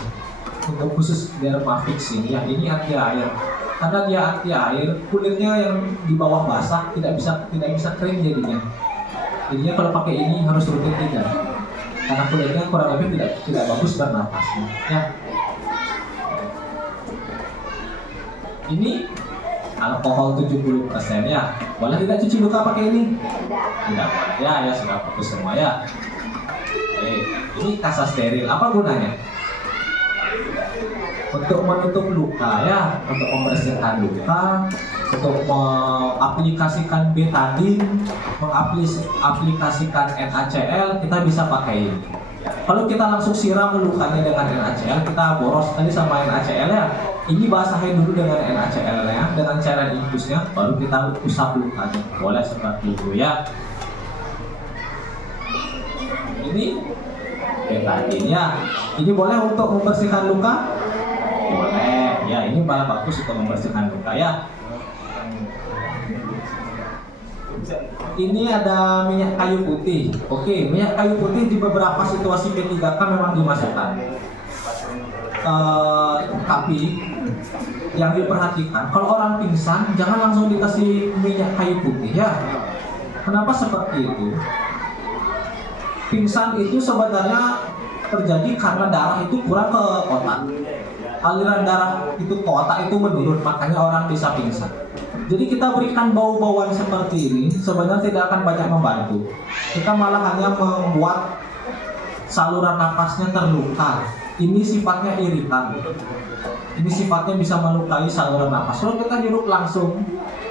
Untuk khusus Dermafix ini, yang ini anti air. Karena dia anti air, kulitnya yang di bawah basah tidak bisa kering jadinya. Jadinya kalau pakai ini harus rutin tidak. Karena kulitnya kurang lebih tidak bagus bernafasnya. Ya. Ini alkohol 70% ya. Boleh tidak cuci luka pakai ini? Tidak boleh ya, sudah bagus semua ya. Oke, ini kasa steril. Apa gunanya? Untuk menutup luka ya, untuk membersihkan luka, untuk mengaplikasikan betadine, mengaplikasikan NaCl, kita bisa pakai ini. Kalau kita langsung siram lukanya dengan NaCl, kita boros tadi sama NaCl ya. Ini basahin dulu dengan NaCl ya, dengan cara infusnya, baru kita usap lukanya. Boleh seperti itu ya. Ini betadine ya. Ini boleh untuk membersihkan luka? Boleh. Ya, ini malah bagus untuk membersihkan luka ya. Ini ada minyak kayu putih. Oke, minyak kayu putih di beberapa situasi P3K memang dimasukkan. Tapi yang diperhatikan, kalau orang pingsan jangan langsung dikasih minyak kayu putih ya. Kenapa seperti itu? Pingsan itu sebenarnya terjadi karena darah itu kurang ke otak. Aliran darah itu ke otak itu menurun, makanya orang bisa pingsan. Jadi kita berikan bau-bauan seperti ini sebenarnya tidak akan banyak membantu. Kita malah hanya membuat saluran nafasnya terluka. Ini sifatnya iritan. Ini sifatnya bisa melukai saluran nafas. Kalau kita hirup langsung,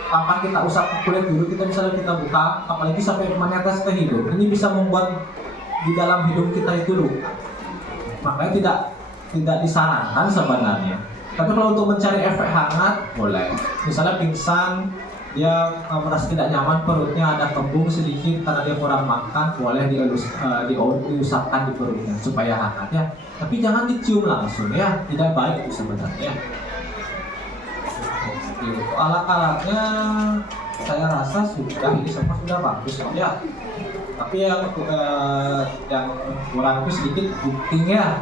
tanpa kita usap kulit dulu, kita kita buka, apalagi sampai menetes ke hidung, ini bisa membuat di dalam hidung kita itu luka. Makanya tidak disarankan sebenarnya. Tapi kalau untuk mencari efek hangat, boleh. Misalnya pingsan, dia merasa tidak nyaman, perutnya ada kembung sedikit karena dia kurang makan, boleh diusapkan di perutnya supaya hangat ya. Tapi jangan dicium langsung ya, tidak baik itu sebenarnya. Alat-alatnya saya rasa ini semua sudah bagus ya. Tapi yang kurang itu sedikit gunting ya.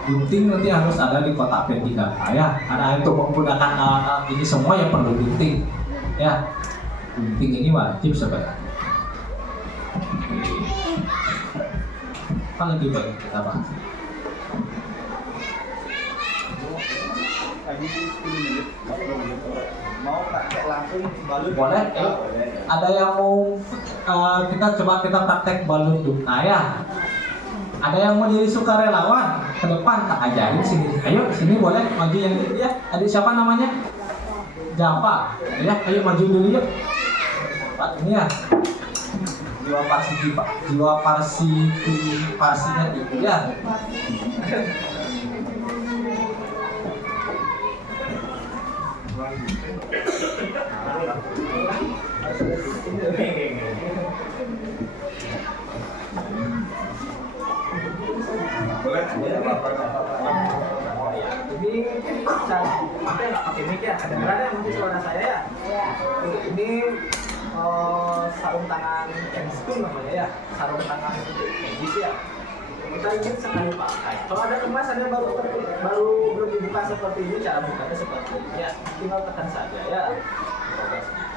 Gunting nanti harus ada di kotak P3K ya. Karena untuk menggunakan alat-alat ini semua yang perlu gunting ya. Gunting ini wajib sebenarnya. Apa lagi baik kita bahas? Mau praktek langsung balut Boleh? Ada yang mau kita praktek balut duka ya. Ada yang mau jadi sukarelawan ke depan tak ajarin sini. Ayo sini boleh maju yang ini ya. Adik siapa namanya? Japa. Ya, ayo maju dulu yuk. Pak ini ya. Jiwa parsinya itu ya. Ini apa nggak pakai mic ya? Ada berada mungkin suara saya ya? Ini sarung tangan Kenskum namanya ya, sarung tangan medis ya. Kita ingin sekali pakai. Kalau ada kemasannya baru belum dibuka seperti ini, cara bukanya seperti ini ya. Tinggal tekan saja ya.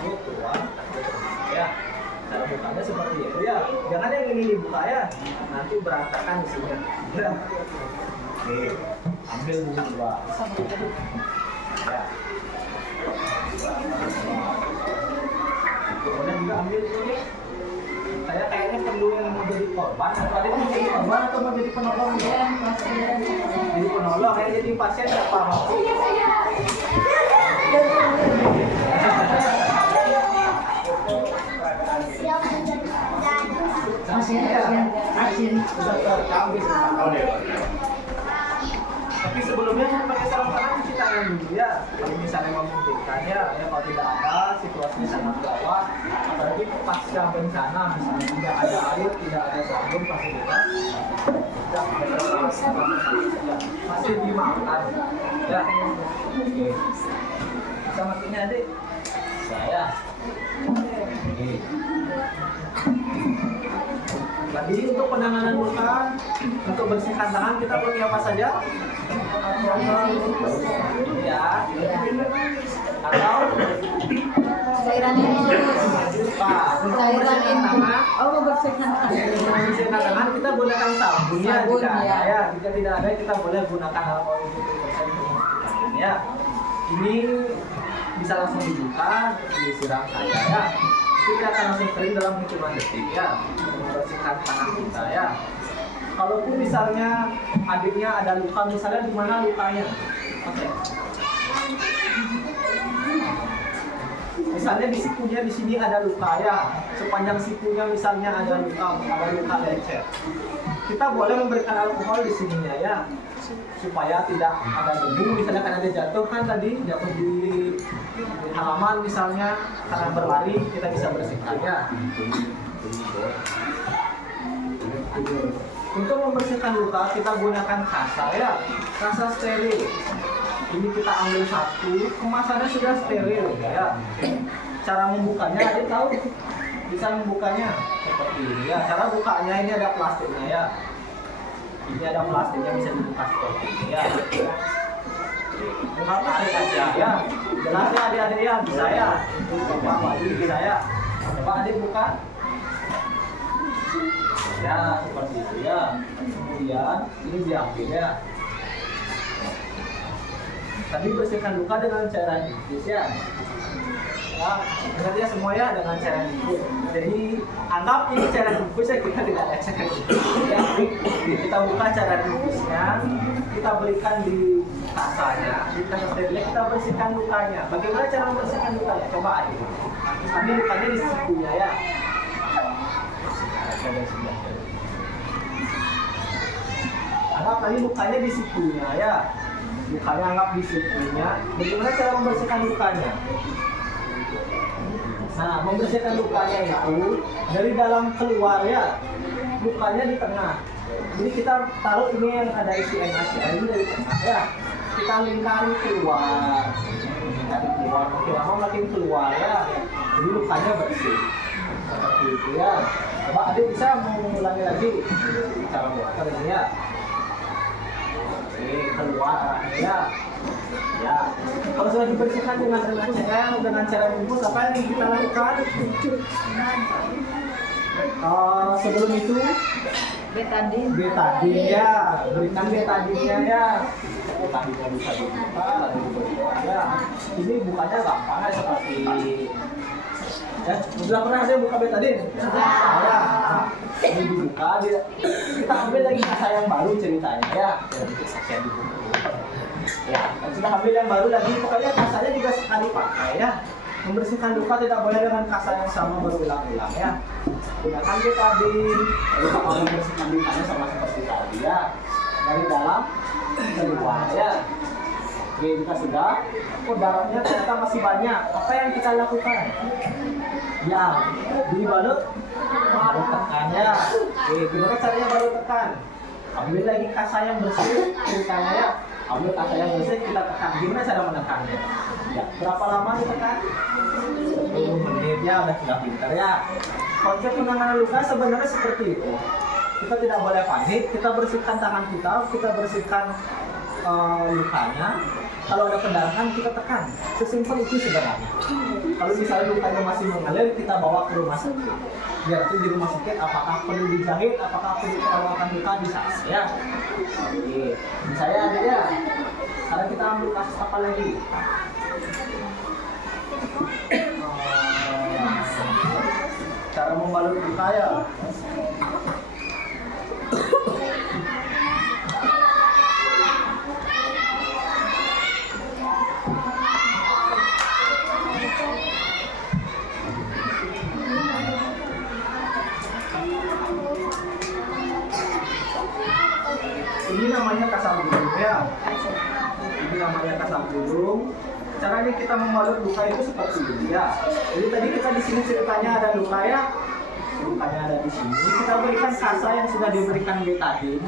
Keluar, ya. Cara bukanya seperti itu ya. Jangan yang ini dibuka ya, nanti berantakan isinya. Ya. Oke, ambil dulu dua. Ya. Kemudian juga ambil ini. Saya kayaknya perlu yang mau jadi korban. Tadi mau jadi korban atau mau jadi penolong? Jadi penolong, ya jadi pasien nggak apa-apa. Tapi sebelumnya saya pakai sarung tangan cuci tangan dulu ya. Kalau misalnya memungkinkan ya, kalau tidak ada situasinya sangat gawat, apalagi pasca bencana misalnya tidak ada air, tidak ada sabun fasilitas, masih dimakan ya. Oke. Bisa matinya adik? Saya. Oke. Jadi untuk penanganan luka, untuk bersihkan tangan kita pakai apa saja? Ya, atau Cairan ini. Pak, untuk Cairan membersihkan ini. tangan, Oh, membersihkan tangan. membersihkan tangan kita gunakan sabun ya. Sabun, Jika ya. ada, jika tidak ada kita boleh gunakan alkohol 70% untuk membersihkan ya. Ini bisa langsung dibuka, disiram saja ya. Kita akan langsung kering dalam hitungan detik ya, membersihkan tangan kita ya. Kalaupun misalnya adiknya ada luka, misalnya di mana lukanya? Oke. Misalnya di sikunya di sini ada luka ya, sepanjang sikunya misalnya ada luka lecet. Kita boleh memberikan alkohol di sininya ya, supaya tidak ada debu. Misalnya karena dia jatuh kan tadi, jatuh di halaman misalnya karena berlari, kita bisa bersihkan ya. Untuk membersihkan luka kita gunakan kasa ya, kasa steril. Ini kita ambil satu, kemasannya sudah steril ya. Cara membukanya adik tahu? Bisa membukanya seperti ini ya. Cara bukanya ini ada plastiknya ya. Ini ada plastiknya bisa dibuka seperti ini ya. Tinggal tarik aja ya. Jelas ya adik-adik ya, bisa ya. Coba adik bisa ya. Coba adik buka. Ya seperti itu ya. Kemudian ini diambil ya. Tadi bersihkan luka dengan cairan infus ya. Ya, ingat ya semua ya dengan cairan infus. Jadi anggap ini cairan infus ya, kita tidak ada cairan infus. Ya, kita buka cairan infusnya, kita berikan di kasanya, di kasa sterilnya kita bersihkan lukanya. Bagaimana cara membersihkan lukanya? Coba adik. Ambil lukanya di sikunya ya. Anggap tadi lukanya di sikunya ya. Lukanya anggap di sikunya. Bagaimana cara membersihkan lukanya? Nah, membersihkan lukanya itu dari dalam keluar ya. Lukanya di tengah. Jadi kita taruh ini yang ada isi NaCl ini dari tengah ya. Kita lingkari keluar. Lingkari keluar, makin lama makin keluar ya. Jadi lukanya bersih. Seperti itu ya. Coba adik bisa mengulangi lagi cara buat ini ya. Oke, keluar arahnya ya. Kalau sudah dibersihkan dengan cara infus, apa yang kita lakukan? Sebelum itu Betadin. betadin ya, berikan betadinnya ya. Betadinnya bisa dibuka lalu dibuka ya. Ini bukanya gampang ya, seperti ya, sudah pernah saya buka betadin? Sudah. Ya. Ini dibuka, kita ambil lagi kasa yang baru ceritanya ya. Saya dibuka. Ya, sudah ambil yang baru lagi, pokoknya kasanya juga sekali pakai ya. Membersihkan luka tidak boleh dengan kasa yang sama berulang-ulang ya. Gunakan betadin, kita membersihkan lukanya sama seperti tadi ya. Dari dalam keluar ya. Oke, kita sudah. Oh, darahnya ternyata masih banyak. Apa yang kita lakukan? Ya, dibalut, balut tekan ya. Oke, gimana caranya balut tekan? Ambil lagi kasa yang bersih, ceritanya ya. Ambil kasa yang bersih, kita tekan. Gimana cara menekannya? Ya, berapa lama ditekan? 10 menit ya, udah pintar ya. Konsep penanganan luka sebenarnya seperti itu. Kita tidak boleh panik, kita bersihkan tangan kita bersihkan lukanya. Kalau ada pendarahan kita tekan. Sesimpel itu sebenarnya. Kalau misalnya lukanya masih mengalir, kita bawa ke rumah sakit. Biar itu di rumah sakit apakah perlu dijahit, apakah perlu perawatan luka di sana ya. Oke, saya ada ya. Sekarang kita ambil kasus apa lagi? Cara membalut luka ya. Ini namanya kasar burung ya. Ini namanya kasar burung. Caranya kita membalut luka itu seperti ini ya. Jadi tadi kita di sini ceritanya ada luka ya. Lukanya ada di sini. Kita berikan kasa yang sudah diberikan betadin.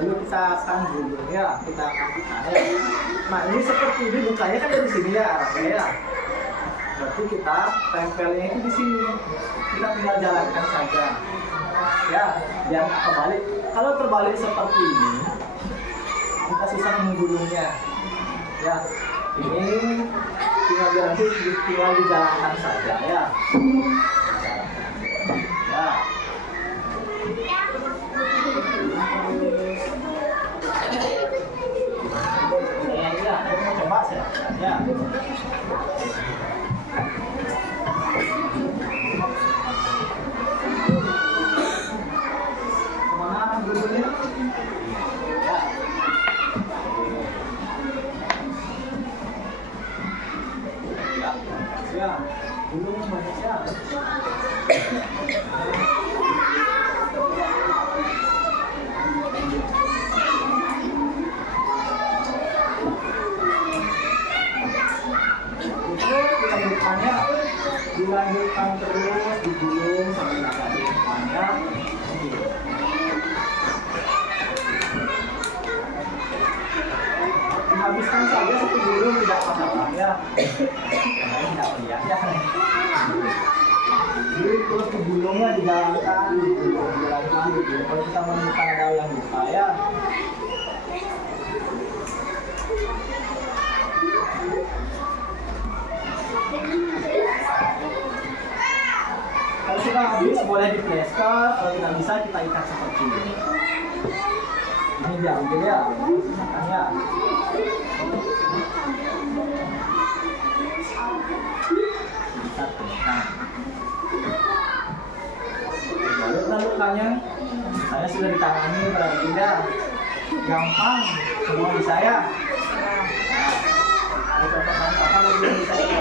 Lalu kita akan burung ya. Kita akan ya. Nah ini seperti ini lukanya kan dari sini ya arahnya ya. berarti kita tempelnya itu di sini. Kita tinggal jalankan saja. Ya, biar nggak kebalik. Kalau terbalik seperti ini, kita susah menggulungnya. Ya, ini tinggal dijalankan saja ya. Ya. Ya, aku mau coba saya. Ya. Kemana gulungnya? Ya. Ya, gulung banyak ya. Dilanjutkan terus digulung sampai nanti panjang. Dihabiskan saja satu gulung tidak apa-apa ya. Karena tidak lihat ya. Jadi terus digulungnya dijalankan, dijalankan. Kalau kita menemukan ada yang lupa ya. Kalau sudah habis boleh diplester, kalau tidak bisa kita ikat seperti ini. Ini diambil ya, misalkan ya. Lukanya saya sudah ditangani berarti tidak gampang, semua bisa ya. Apa lagi bisa ya?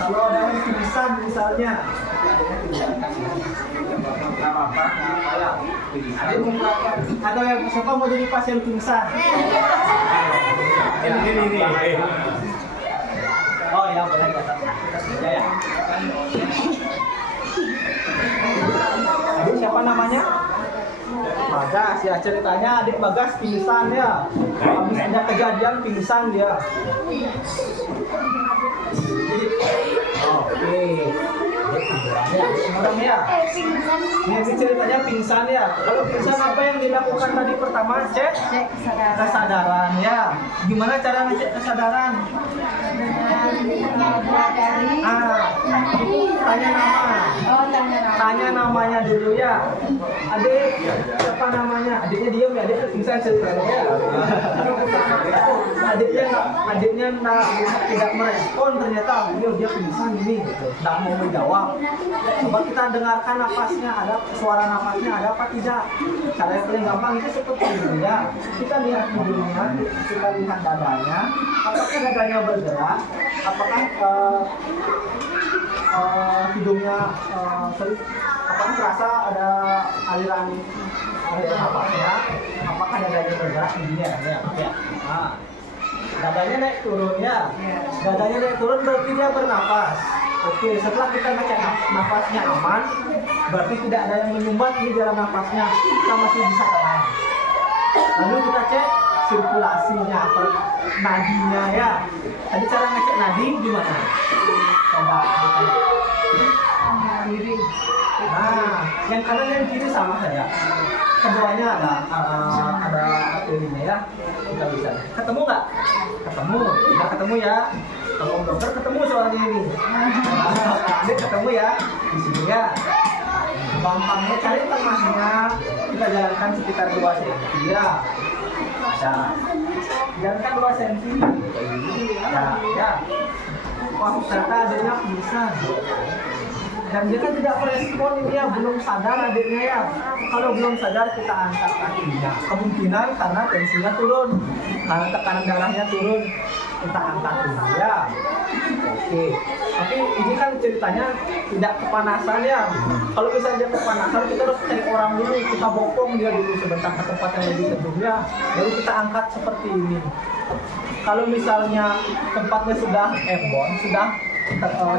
Kalau ada yang pingsan misalnya, ada yang siapa mau jadi pasien pingsan? Ini. Oh ya boleh kata. Ya. Adik siapa namanya? Bagas ya, ceritanya adik Bagas pingsan ya. Habis ada kejadian pingsan dia. Oke. Ya, orang ya. Ini ceritanya pingsan ya. Kalau pingsan apa yang dilakukan tadi pertama? Cek kesadaran ya. Gimana cara ngecek kesadaran? Tanya nama. Tanya namanya dulu ya. Adik siapa namanya? Adiknya diam ya, adik pingsan ceritanya ya. Adiknya tidak merespon, ternyata dia pingsan ini gitu. Tidak mau menjawab. Coba kita dengarkan napasnya, ada suara napasnya ada apa tidak? Cara yang paling gampang itu seperti ini ya. Kita lihat hidungnya, kita lihat dadanya. Apakah dadanya bergerak? Apakah hidungnya apakah terasa ada aliran napasnya? Apakah dadanya bergerak ini ya? Nah, dadanya naik turun ya. Dadanya naik turun berarti dia bernapas. Oke, setelah kita ngecek nafasnya aman, berarti tidak ada yang menyumbat di dalam nafasnya, kita masih bisa tenang. Lalu kita cek sirkulasinya, nadinya ya. Tadi cara ngecek nadi gimana? Coba kiri. Nah, yang kanan yang kiri sama saja. Keduanya ada arterinya ya. Kita bisa. Ketemu nggak? Ketemu. Kita ketemu ya. Kalau dokter ketemu soalnya ini. Ini ketemu ya di sini ya. Gampangnya cari tengahnya, kita jalankan sekitar 2 cm ya. Nah, jalankan 2 cm. Ya. Wah, ternyata adiknya pingsan. Dan dia kan tidak merespon ini ya, belum sadar adiknya ya. Kalau belum sadar kita angkat kakinya. Kemungkinan karena tensinya turun, karena tekanan darahnya turun, kita angkat dulu ya. Oke. Tapi ini kan ceritanya tidak kepanasan ya. Kalau misalnya kepanasan kita harus cari orang dulu, kita bopong dia dulu sebentar ke tempat yang lebih teduh ya. Baru kita angkat seperti ini. Kalau misalnya tempatnya sudah embon, sudah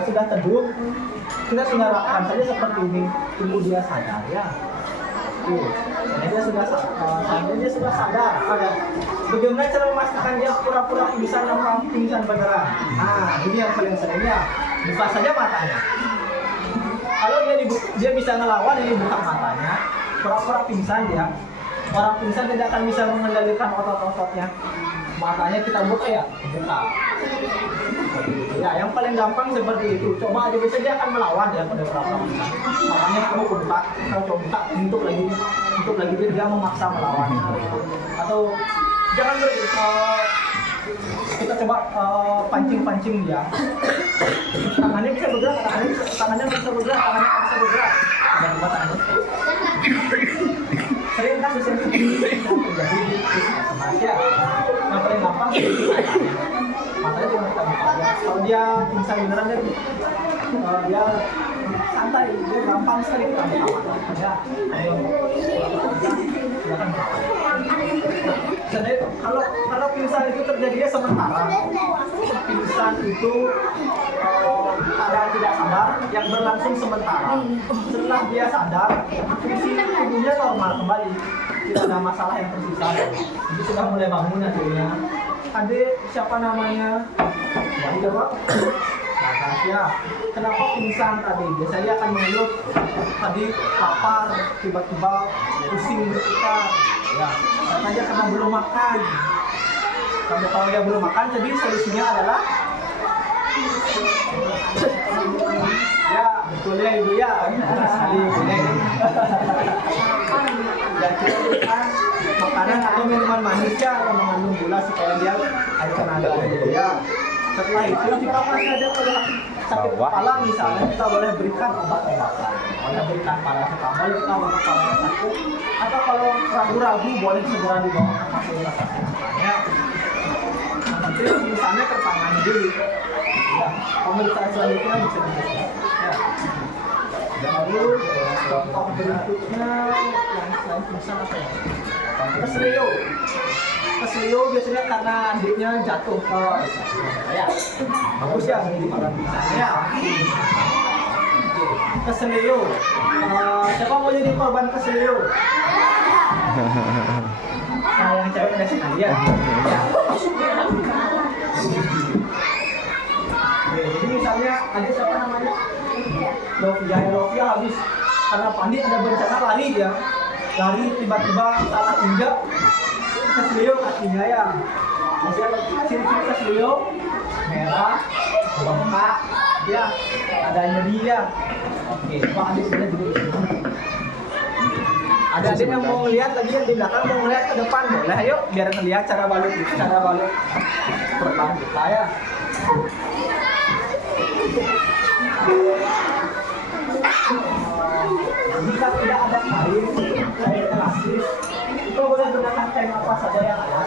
sudah teduh, kita tinggalkan saja seperti ini, tunggu dia sadar ya. Dia sudah sadar. Bagaimana cara memastikan dia pura-pura pingsan atau pingsan beneran? Nah, ini yang paling sering ya. Buka saja matanya. Kalau dia bisa ngelawan, ini buka matanya. Pura-pura pingsan dia. Orang pingsan tidak akan bisa mengendalikan otot-ototnya. Matanya kita buka ya, buka. Ya, yang paling gampang seperti itu. Coba aja bisa dia akan melawan ya pada pura-pura pingsan. Makanya kamu buka, kalau coba untuk lagi dia memaksa melawan. Atau jangan kita coba pancing dia. Tangannya bisa bergerak, tangannya bisa bergerak. Dan buat tangannya. Sering kasus yang seperti ini terjadi di Indonesia. Yang paling gampang matanya cuma kita buka aja. Kalau dia pingsan beneran dia santai, dia gampang sekali kita buka matanya. Jadi kalau pingsan itu terjadinya sementara, pingsan itu keadaan tidak sadar yang berlangsung sementara. Setelah dia sadar, fungsi tubuhnya normal kembali, tidak ada masalah yang tersisa. Jadi sudah mulai bangun akhirnya. Adik siapa namanya? Wah, jawab. Ya, kenapa pingsan tadi? Biasanya akan mengeluh tadi lapar, tiba-tiba pusing kita. Ya, katanya karena belum makan. Kalau dia belum makan, jadi solusinya adalah ya, betul ya ibu ya. Sekali ibunya ini. Ya, kita berikan makanan atau minuman manis ya yang mengandung gula supaya dia ada tenaga ya. Setelah itu kita masih ada sakit kepala misalnya, kita boleh berikan obat-obatan, boleh berikan paracetamol, kita boleh paracetamol, atau kalau ragu-ragu boleh segera dibawa ke fasilitas kesehatannya. Nanti misalnya tertangani dulu. Ya, pemeriksaan selanjutnya bisa dilakukan. Ya. Lalu contoh berikutnya yang selain pingsan apa ya? Keselio biasanya karena adiknya jatuh ke ya. Bagus ya di malam pingsannya. Keselio. Siapa mau jadi korban keselio? Nah, yang cewek ada sekalian. Ya. Jadi misalnya ada siapa namanya? Lovia habis karena panik ada bencana lari dia. Lari tiba-tiba salah injak keselio kakinya ya. Ciri-ciri keselio merah, bengkak, ya ada nyeri ya. Oke, Pak Adik boleh duduk. Ada adik yang mau lihat lagi yang di belakang mau lihat ke depan boleh, ayo biar ngelihat cara balut pertama kita ya. Jika tidak ada kain elastis, itu boleh gunakan kain apa saja yang ada.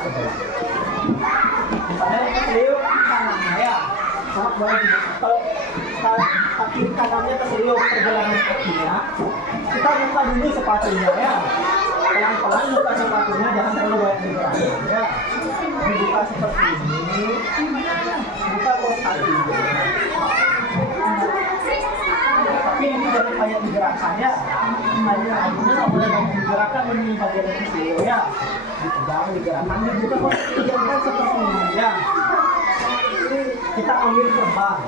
Misalnya keselio kanannya ya, boleh kalau kaki kanannya keselio perjalanan kakinya, kita buka dulu sepatunya ya. Pelan-pelan buka sepatunya, jangan terlalu banyak digerakkan ya. Dibuka seperti ini, buka kos kakinya. Tapi ini jangan banyak digerakkan ya. Hanya nggak boleh banyak digerakkan menurut bagian keselio ya. Jangan digerakkan, dibuka kos kakinya seperti ini ya. Kita ambil terbang.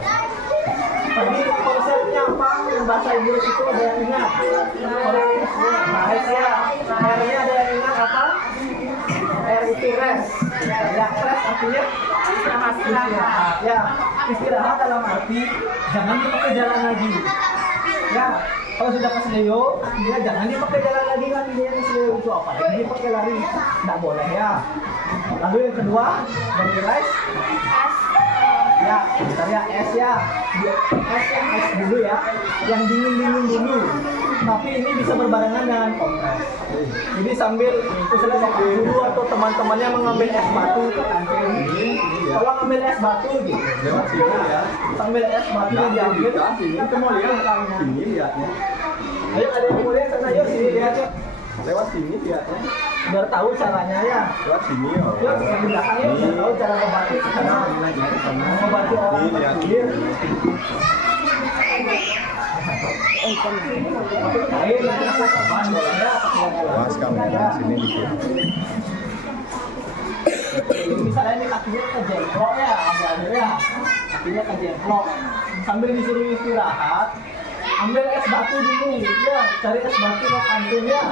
Tadi konsepnya apa? Bahasa Inggris itu ada yang ingat? Bahasa ya. R-nya ada yang ingat apa? R itu rest. Ya, rest artinya istirahat. Ya, istirahat dalam arti jangan dipakai jalan lagi. Ya, kalau sudah keselio, dia jangan dipakai jalan lagi kan dia keselio itu apa? Jadi dipakai lari, tidak boleh ya. Lalu yang kedua dari rest. Ya, misalnya es ya, es dulu ya, yang dingin dulu. Tapi ini bisa berbarengan dengan kompres. Jadi sambil misalnya dulu atau teman-temannya mengambil es batu ke kantin, kalau ngambil es batu gitu, sambil es batu diambil, kita mau lihat ini lihatnya. Ayo ada yang mau lihat sana, yuk sini lihat ya. Lewat sini ya. Biar tahu caranya ya. Lewat sini ya. Yuk, di belakang ya. Biar tahu cara membantu membantu orang berpikir. Awas kamera sini dikit. Misalnya ini kakinya kejemplok ya, ambil ya. Kakinya kejemplok. Sambil disuruh istirahat, ambil es batu dulu ya. Cari es batu ke kantin ya.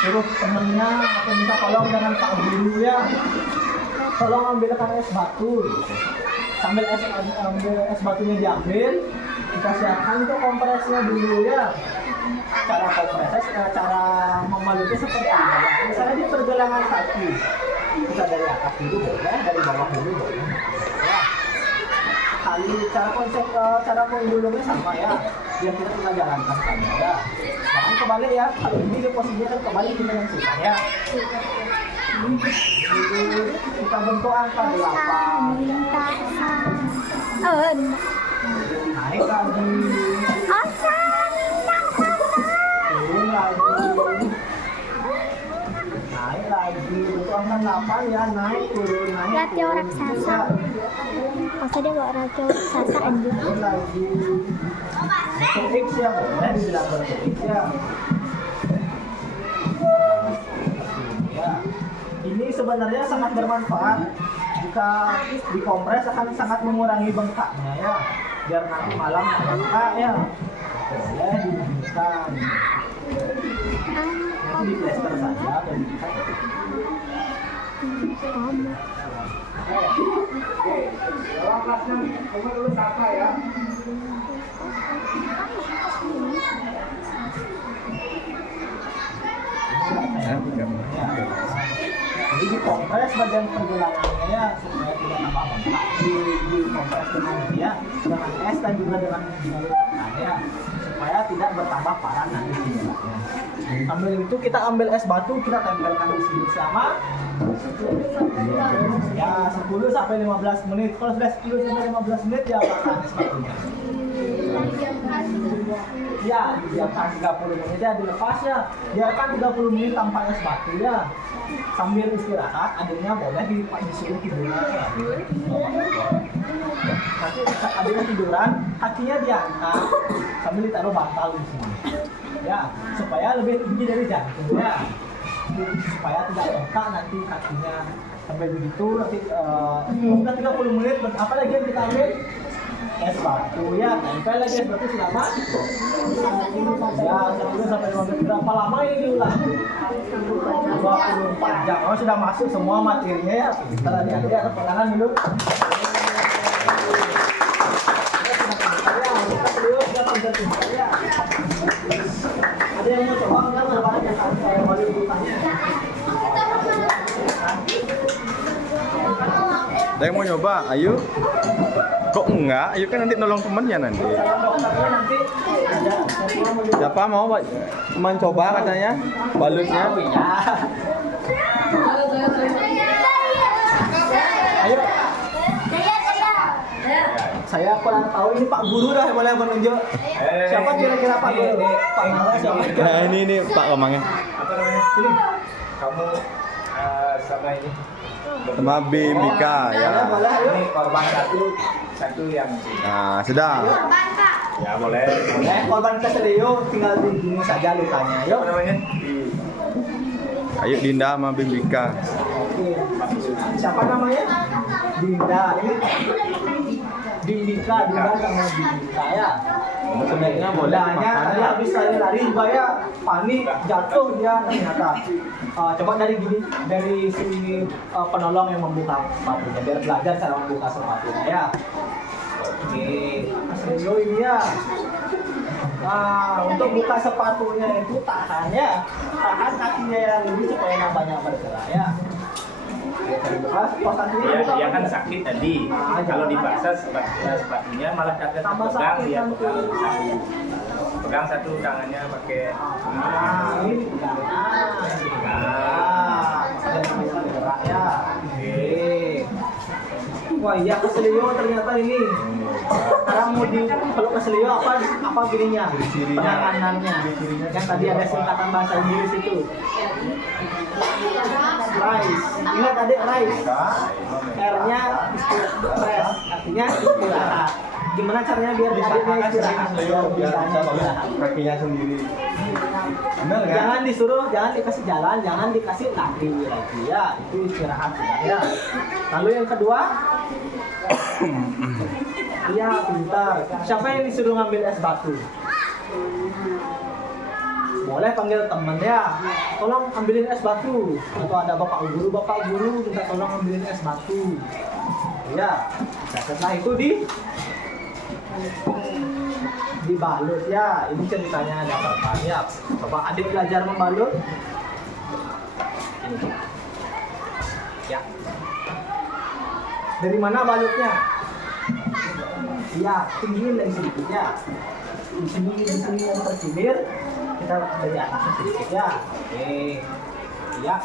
Suruh temennya atau minta tolong dengan Pak Guru ya. Tolong ambilkan es batu. Sambil ambil es batunya diambil, kita siapkan tuh kompresnya dulu ya. Cara kompresnya, cara memeluknya seperti ini. Misalnya di pergelangan kaki, kita dari atas dulu boleh, dari bawah dulu boleh. Ya. Kali cara menggulungnya sama ya. Biar kita tinggal jalankan saja ya. Jangan kebalik ya. Kalau ini posisinya kan kebalik kita yang susah ya. Kita bentuk angka 8. Naik lagi. Turun lagi. Naik lagi. Bentuk angka 8 ya. Naik turun naik. Ratio turun. raksasa. Ya. Maksudnya bawa ratio raksasa anjing. Turun lagi. Bentuk X ya. Boleh dibilang bentuk X ya. Ya. Ini sebenarnya sangat bermanfaat jika dikompres akan sangat mengurangi bengkaknya ya, biar nanti malam bengkak ya. Boleh diberikan. Nanti di plester saja atau diberikan. Jadi dikompres bagian pergelangannya ya supaya tidak tambah bengkak. Dikompres dengan es dan juga dengan ya supaya tidak bertambah parah nanti gejalanya. Sambil itu kita ambil es batu, kita tempelkan di sini sama ya 10 sampai 15 menit. Kalau sudah 10 sampai 15 menit ya pakai es batunya. Ya, dibiarkan 30 menit ya, dilepas ya. Biarkan 30 menit tanpa es batu ya. Sambil istirahat, adiknya boleh disuruh tiduran ya. Nanti adiknya tiduran, kakinya diangkat sambil ditaruh bantal di sini. Ya, supaya lebih tinggi dari jantung ya. Supaya tidak bengkak nanti kakinya. Sampai begitu nanti udah 30 menit, apa lagi yang kita ambil? Es batu ya, tempel lagi es batu selama ya 10 sampai 15 menit. Berapa lama ini diulang? 24 jam. Oh, sudah masuk semua materinya ya. Kita lihat ya, tepuk tangan dulu. Ada yang mau coba enggak? Berapa yang saya mau ditanya? Ada yang mau nyoba? Ayo. Kok enggak? Ayo kan nanti nolong temennya nanti. Siapa mau mencoba katanya balutnya? Ayo. Saya kurang tahu ini Pak Guru dah boleh menunjuk. Siapa kira-kira Pak Guru? Pak Guru siapa? Nah ini Pak Komangnya. Apa namanya? Ini. Kamu sama ini Sama Bimika ya. Boleh, ayo. ini korban satu yang Nah sudah. ya boleh. Korban keselio tinggal di sini saja lukanya. Yuk. Apa namanya? Ayo Dinda sama Bimika. Oke. Siapa namanya? Dinda. Ini Dindika sama Dindika ya. Sebenarnya boleh Dindanya makan tadi ya. habis lari juga ya, panik jatuh dia ternyata. Coba dari si penolong yang membuka sepatunya biar belajar cara membuka sepatunya ya. Oke, Aslio ini ya. Nah, untuk buka sepatunya itu tahan kakinya yang lebih supaya nggak banyak bergerak ya. Dia kan sakit tadi. Kalau dipaksa sepatunya malah kagak Tambah pegang sakit dia nanti. pegang satu tangannya pakai Ini ya. Oke. Wah iya keselio ternyata ini. Sekarang mau kalau ke Selio apa gininya? Penanganannya. Yang tadi ada singkatan bahasa Inggris itu. Rise. Ingat adik rise. R-nya rest, artinya istirahat. Gimana caranya biar adiknya istirahat? Biar istirahat. Kakinya sendiri. Benar kan? Jangan disuruh, jangan dikasih jalan, jangan dikasih lari lagi ya. Itu istirahat sudah ya. Lalu yang kedua, iya pintar. Siapa yang disuruh ngambil es batu? Boleh panggil temen ya, tolong ambilin es batu. Atau ada bapak guru minta tolong ambilin es batu. Ya, setelah itu dibalut ya. Ini ceritanya ada apa ya? Coba adik belajar membalut. Ini. Ya. Dari mana balutnya? Ya, tinggiin dari sedikit ya. Di sini yang terkilir, kita dari atasnya sedikit ya. Oke. Ya.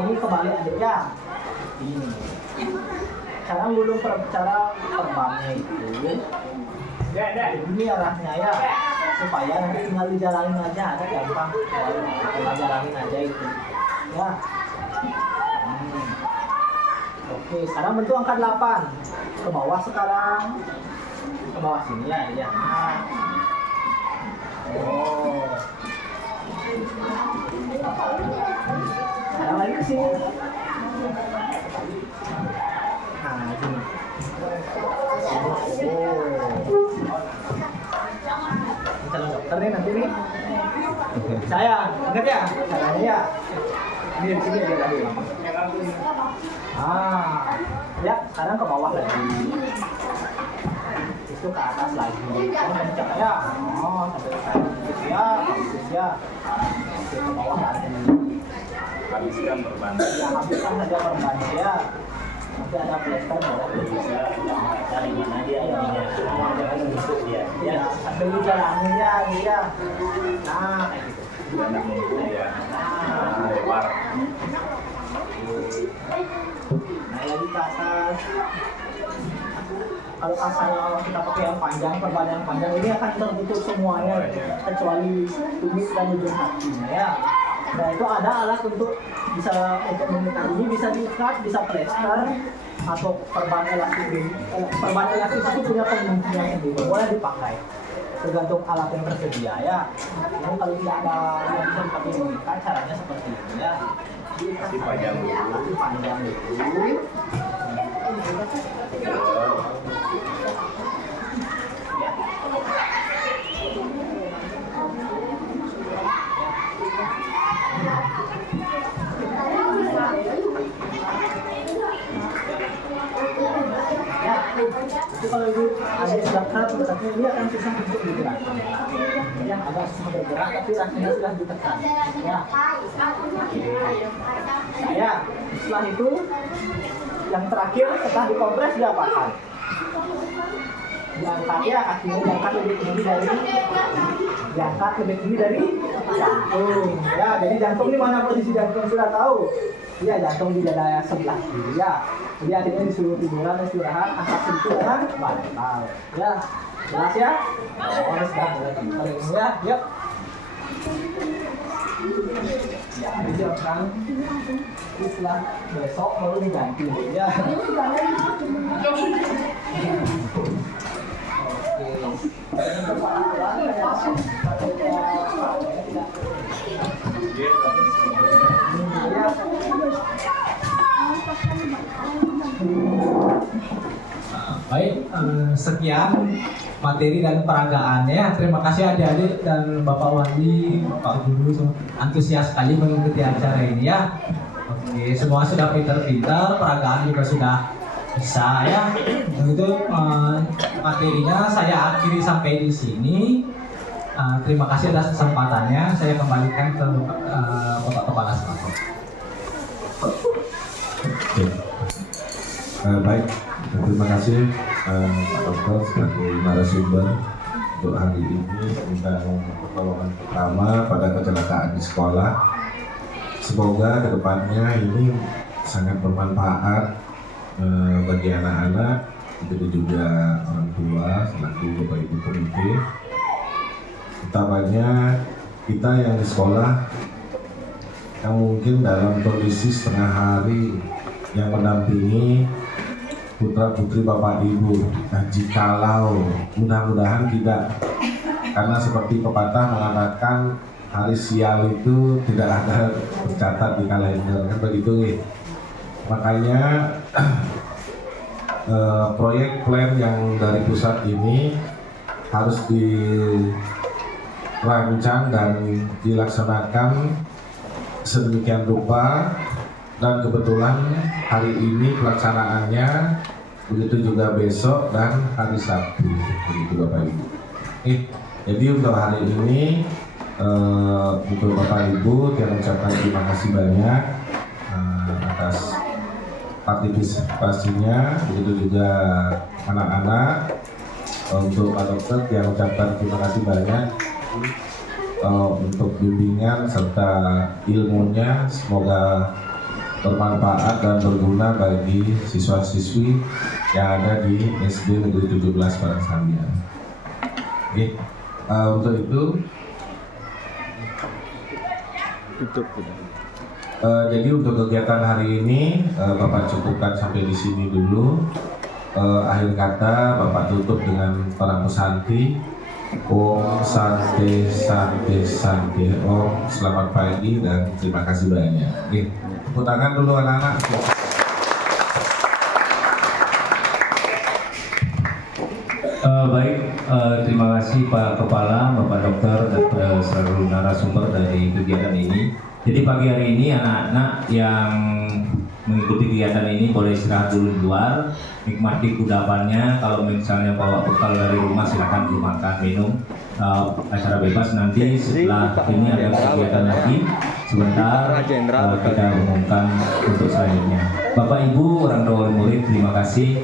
Ini kebalik adik ya. Ini. Cara gulung cara perbannya itu. Ini arahnya ya, supaya nanti tinggal dijalanin aja, ada gampang. Tinggal jalanin aja itu. Ya. Oke, sekarang bentuk angka 8. Ke bawah sekarang. Ke bawah sini ya, ya. Oh. Sekarang lagi ke sini. Nah, sini. Calon dokter nih nanti nih. Saya, ingat ya, caranya ya. Ini di sini ya tadi. Ya, sekarang ke bawah lagi. Itu ke atas lagi. Kencang ya. Sampai ke atas ya, bagus ya. Ke bawah lagi. Habiskan perban. Ya, habiskan saja perban ya. Nanti ada plester boleh bisa cari mana dia ininya. Jangan nusuk dia. Ya, sambil dijalanin ya dia. Nah, kayak gitu. Anak mumpung ya. Lebar. Naik lagi ke atas. Kalau asalnya kita pakai yang panjang, perban yang panjang ini akan tertutup semuanya kecuali tumit dan ujung kakinya ya. Nah itu ada alat untuk mengikat ini, bisa diikat, bisa plester atau perban elastis ini. Perban elastis itu punya penguncinya sendiri, boleh dipakai tergantung alat yang tersedia ya. Ini kalau tidak ada yang bisa dipakai mengikat, caranya seperti ini ya. Dipanjang dulu. Dipanjang dulu. Itu kalau ibu ada sudah kerat, rasanya dia akan susah untuk digerakkan. Yang agak susah bergerak, tapi rasanya sudah ditekan. Ya. Saya setelah itu yang terakhir setelah dikompres diapakan? Diangkat ya, kakinya diangkat lebih tinggi dari jantung. Ya, jadi jantung ini mana posisi jantung sudah tahu? Iya, jantung di dada sebelah kiri ya. Jadi adiknya disuruh tiduran, istirahat, angkat sentuh dengan bantal. Ya, jelas ya? Oh, sekarang boleh kering ya, yuk. Ya, disiapkan. Setelah besok baru diganti ya. Baik, sekian materi dan peragaannya. Terima kasih adik-adik dan Bapak Wali, Pak Guru, antusias sekali mengikuti acara ini ya. Oke, semua sudah pintar-pintar, peragaan juga sudah bisa ya. Untuk materinya saya akhiri sampai di sini. Terima kasih atas kesempatannya. Saya kembalikan ke Bapak Kepala Sekolah. Baik, terima kasih Pak Dokter sebagai narasumber untuk hari ini tentang pertolongan pertama pada kecelakaan di sekolah. Semoga kedepannya ini sangat bermanfaat bagi anak-anak begitu juga orang tua selaku Bapak Ibu komite. Utamanya kita yang di sekolah yang mungkin dalam kondisi setengah hari yang mendampingi putra putri Bapak Ibu. Nah, jikalau mudah-mudahan tidak, karena seperti pepatah mengatakan hari sial itu tidak ada tercatat di kalender, kan begitu ya. Makanya proyek plan yang dari pusat ini harus dirancang dan dilaksanakan sedemikian rupa, dan kebetulan hari ini pelaksanaannya, begitu juga besok dan hari Sabtu, begitu Bapak Ibu. Jadi untuk hari ini untuk Bapak Ibu saya ucapkan terima kasih banyak atas partisipasinya, begitu juga anak-anak. Untuk Pak Dokter saya ucapkan terima kasih banyak untuk bimbingan serta ilmunya, semoga bermanfaat dan berguna bagi siswa-siswi yang ada di SD Negeri 17 Padang Sambian. Untuk itu jadi untuk kegiatan hari ini Bapak cukupkan sampai di sini dulu. Akhir kata Bapak tutup dengan para pesanti. Om Santi Santi Santi Om. Selamat pagi dan terima kasih banyak. Tepuk tangan dulu anak-anak. Baik, terima kasih Pak Kepala, Bapak Dokter, dan seluruh narasumber dari kegiatan ini. Jadi pagi hari ini anak-anak yang mengikuti kegiatan ini boleh istirahat dulu di luar, nikmati kudapannya. Kalau misalnya bawa bekal dari rumah silakan dimakan, minum. Acara bebas nanti setelah ini ada kegiatan lagi. Sebentar kita umumkan untuk selanjutnya. Bapak Ibu, orang tua murid, terima kasih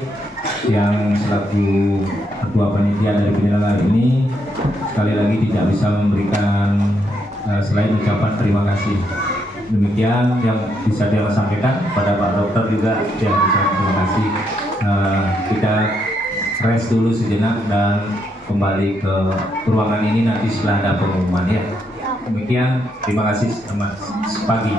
yang selaku ketua panitia dari penyelenggara ini sekali lagi tidak bisa memberikan selain ucapan terima kasih. Demikian yang bisa dia sampaikan pada Pak Dokter juga yang bisa terima kasih. Kita rest dulu sejenak dan kembali ke ruangan ini nanti setelah ada pengumuman ya. Demikian, terima kasih, selamat pagi.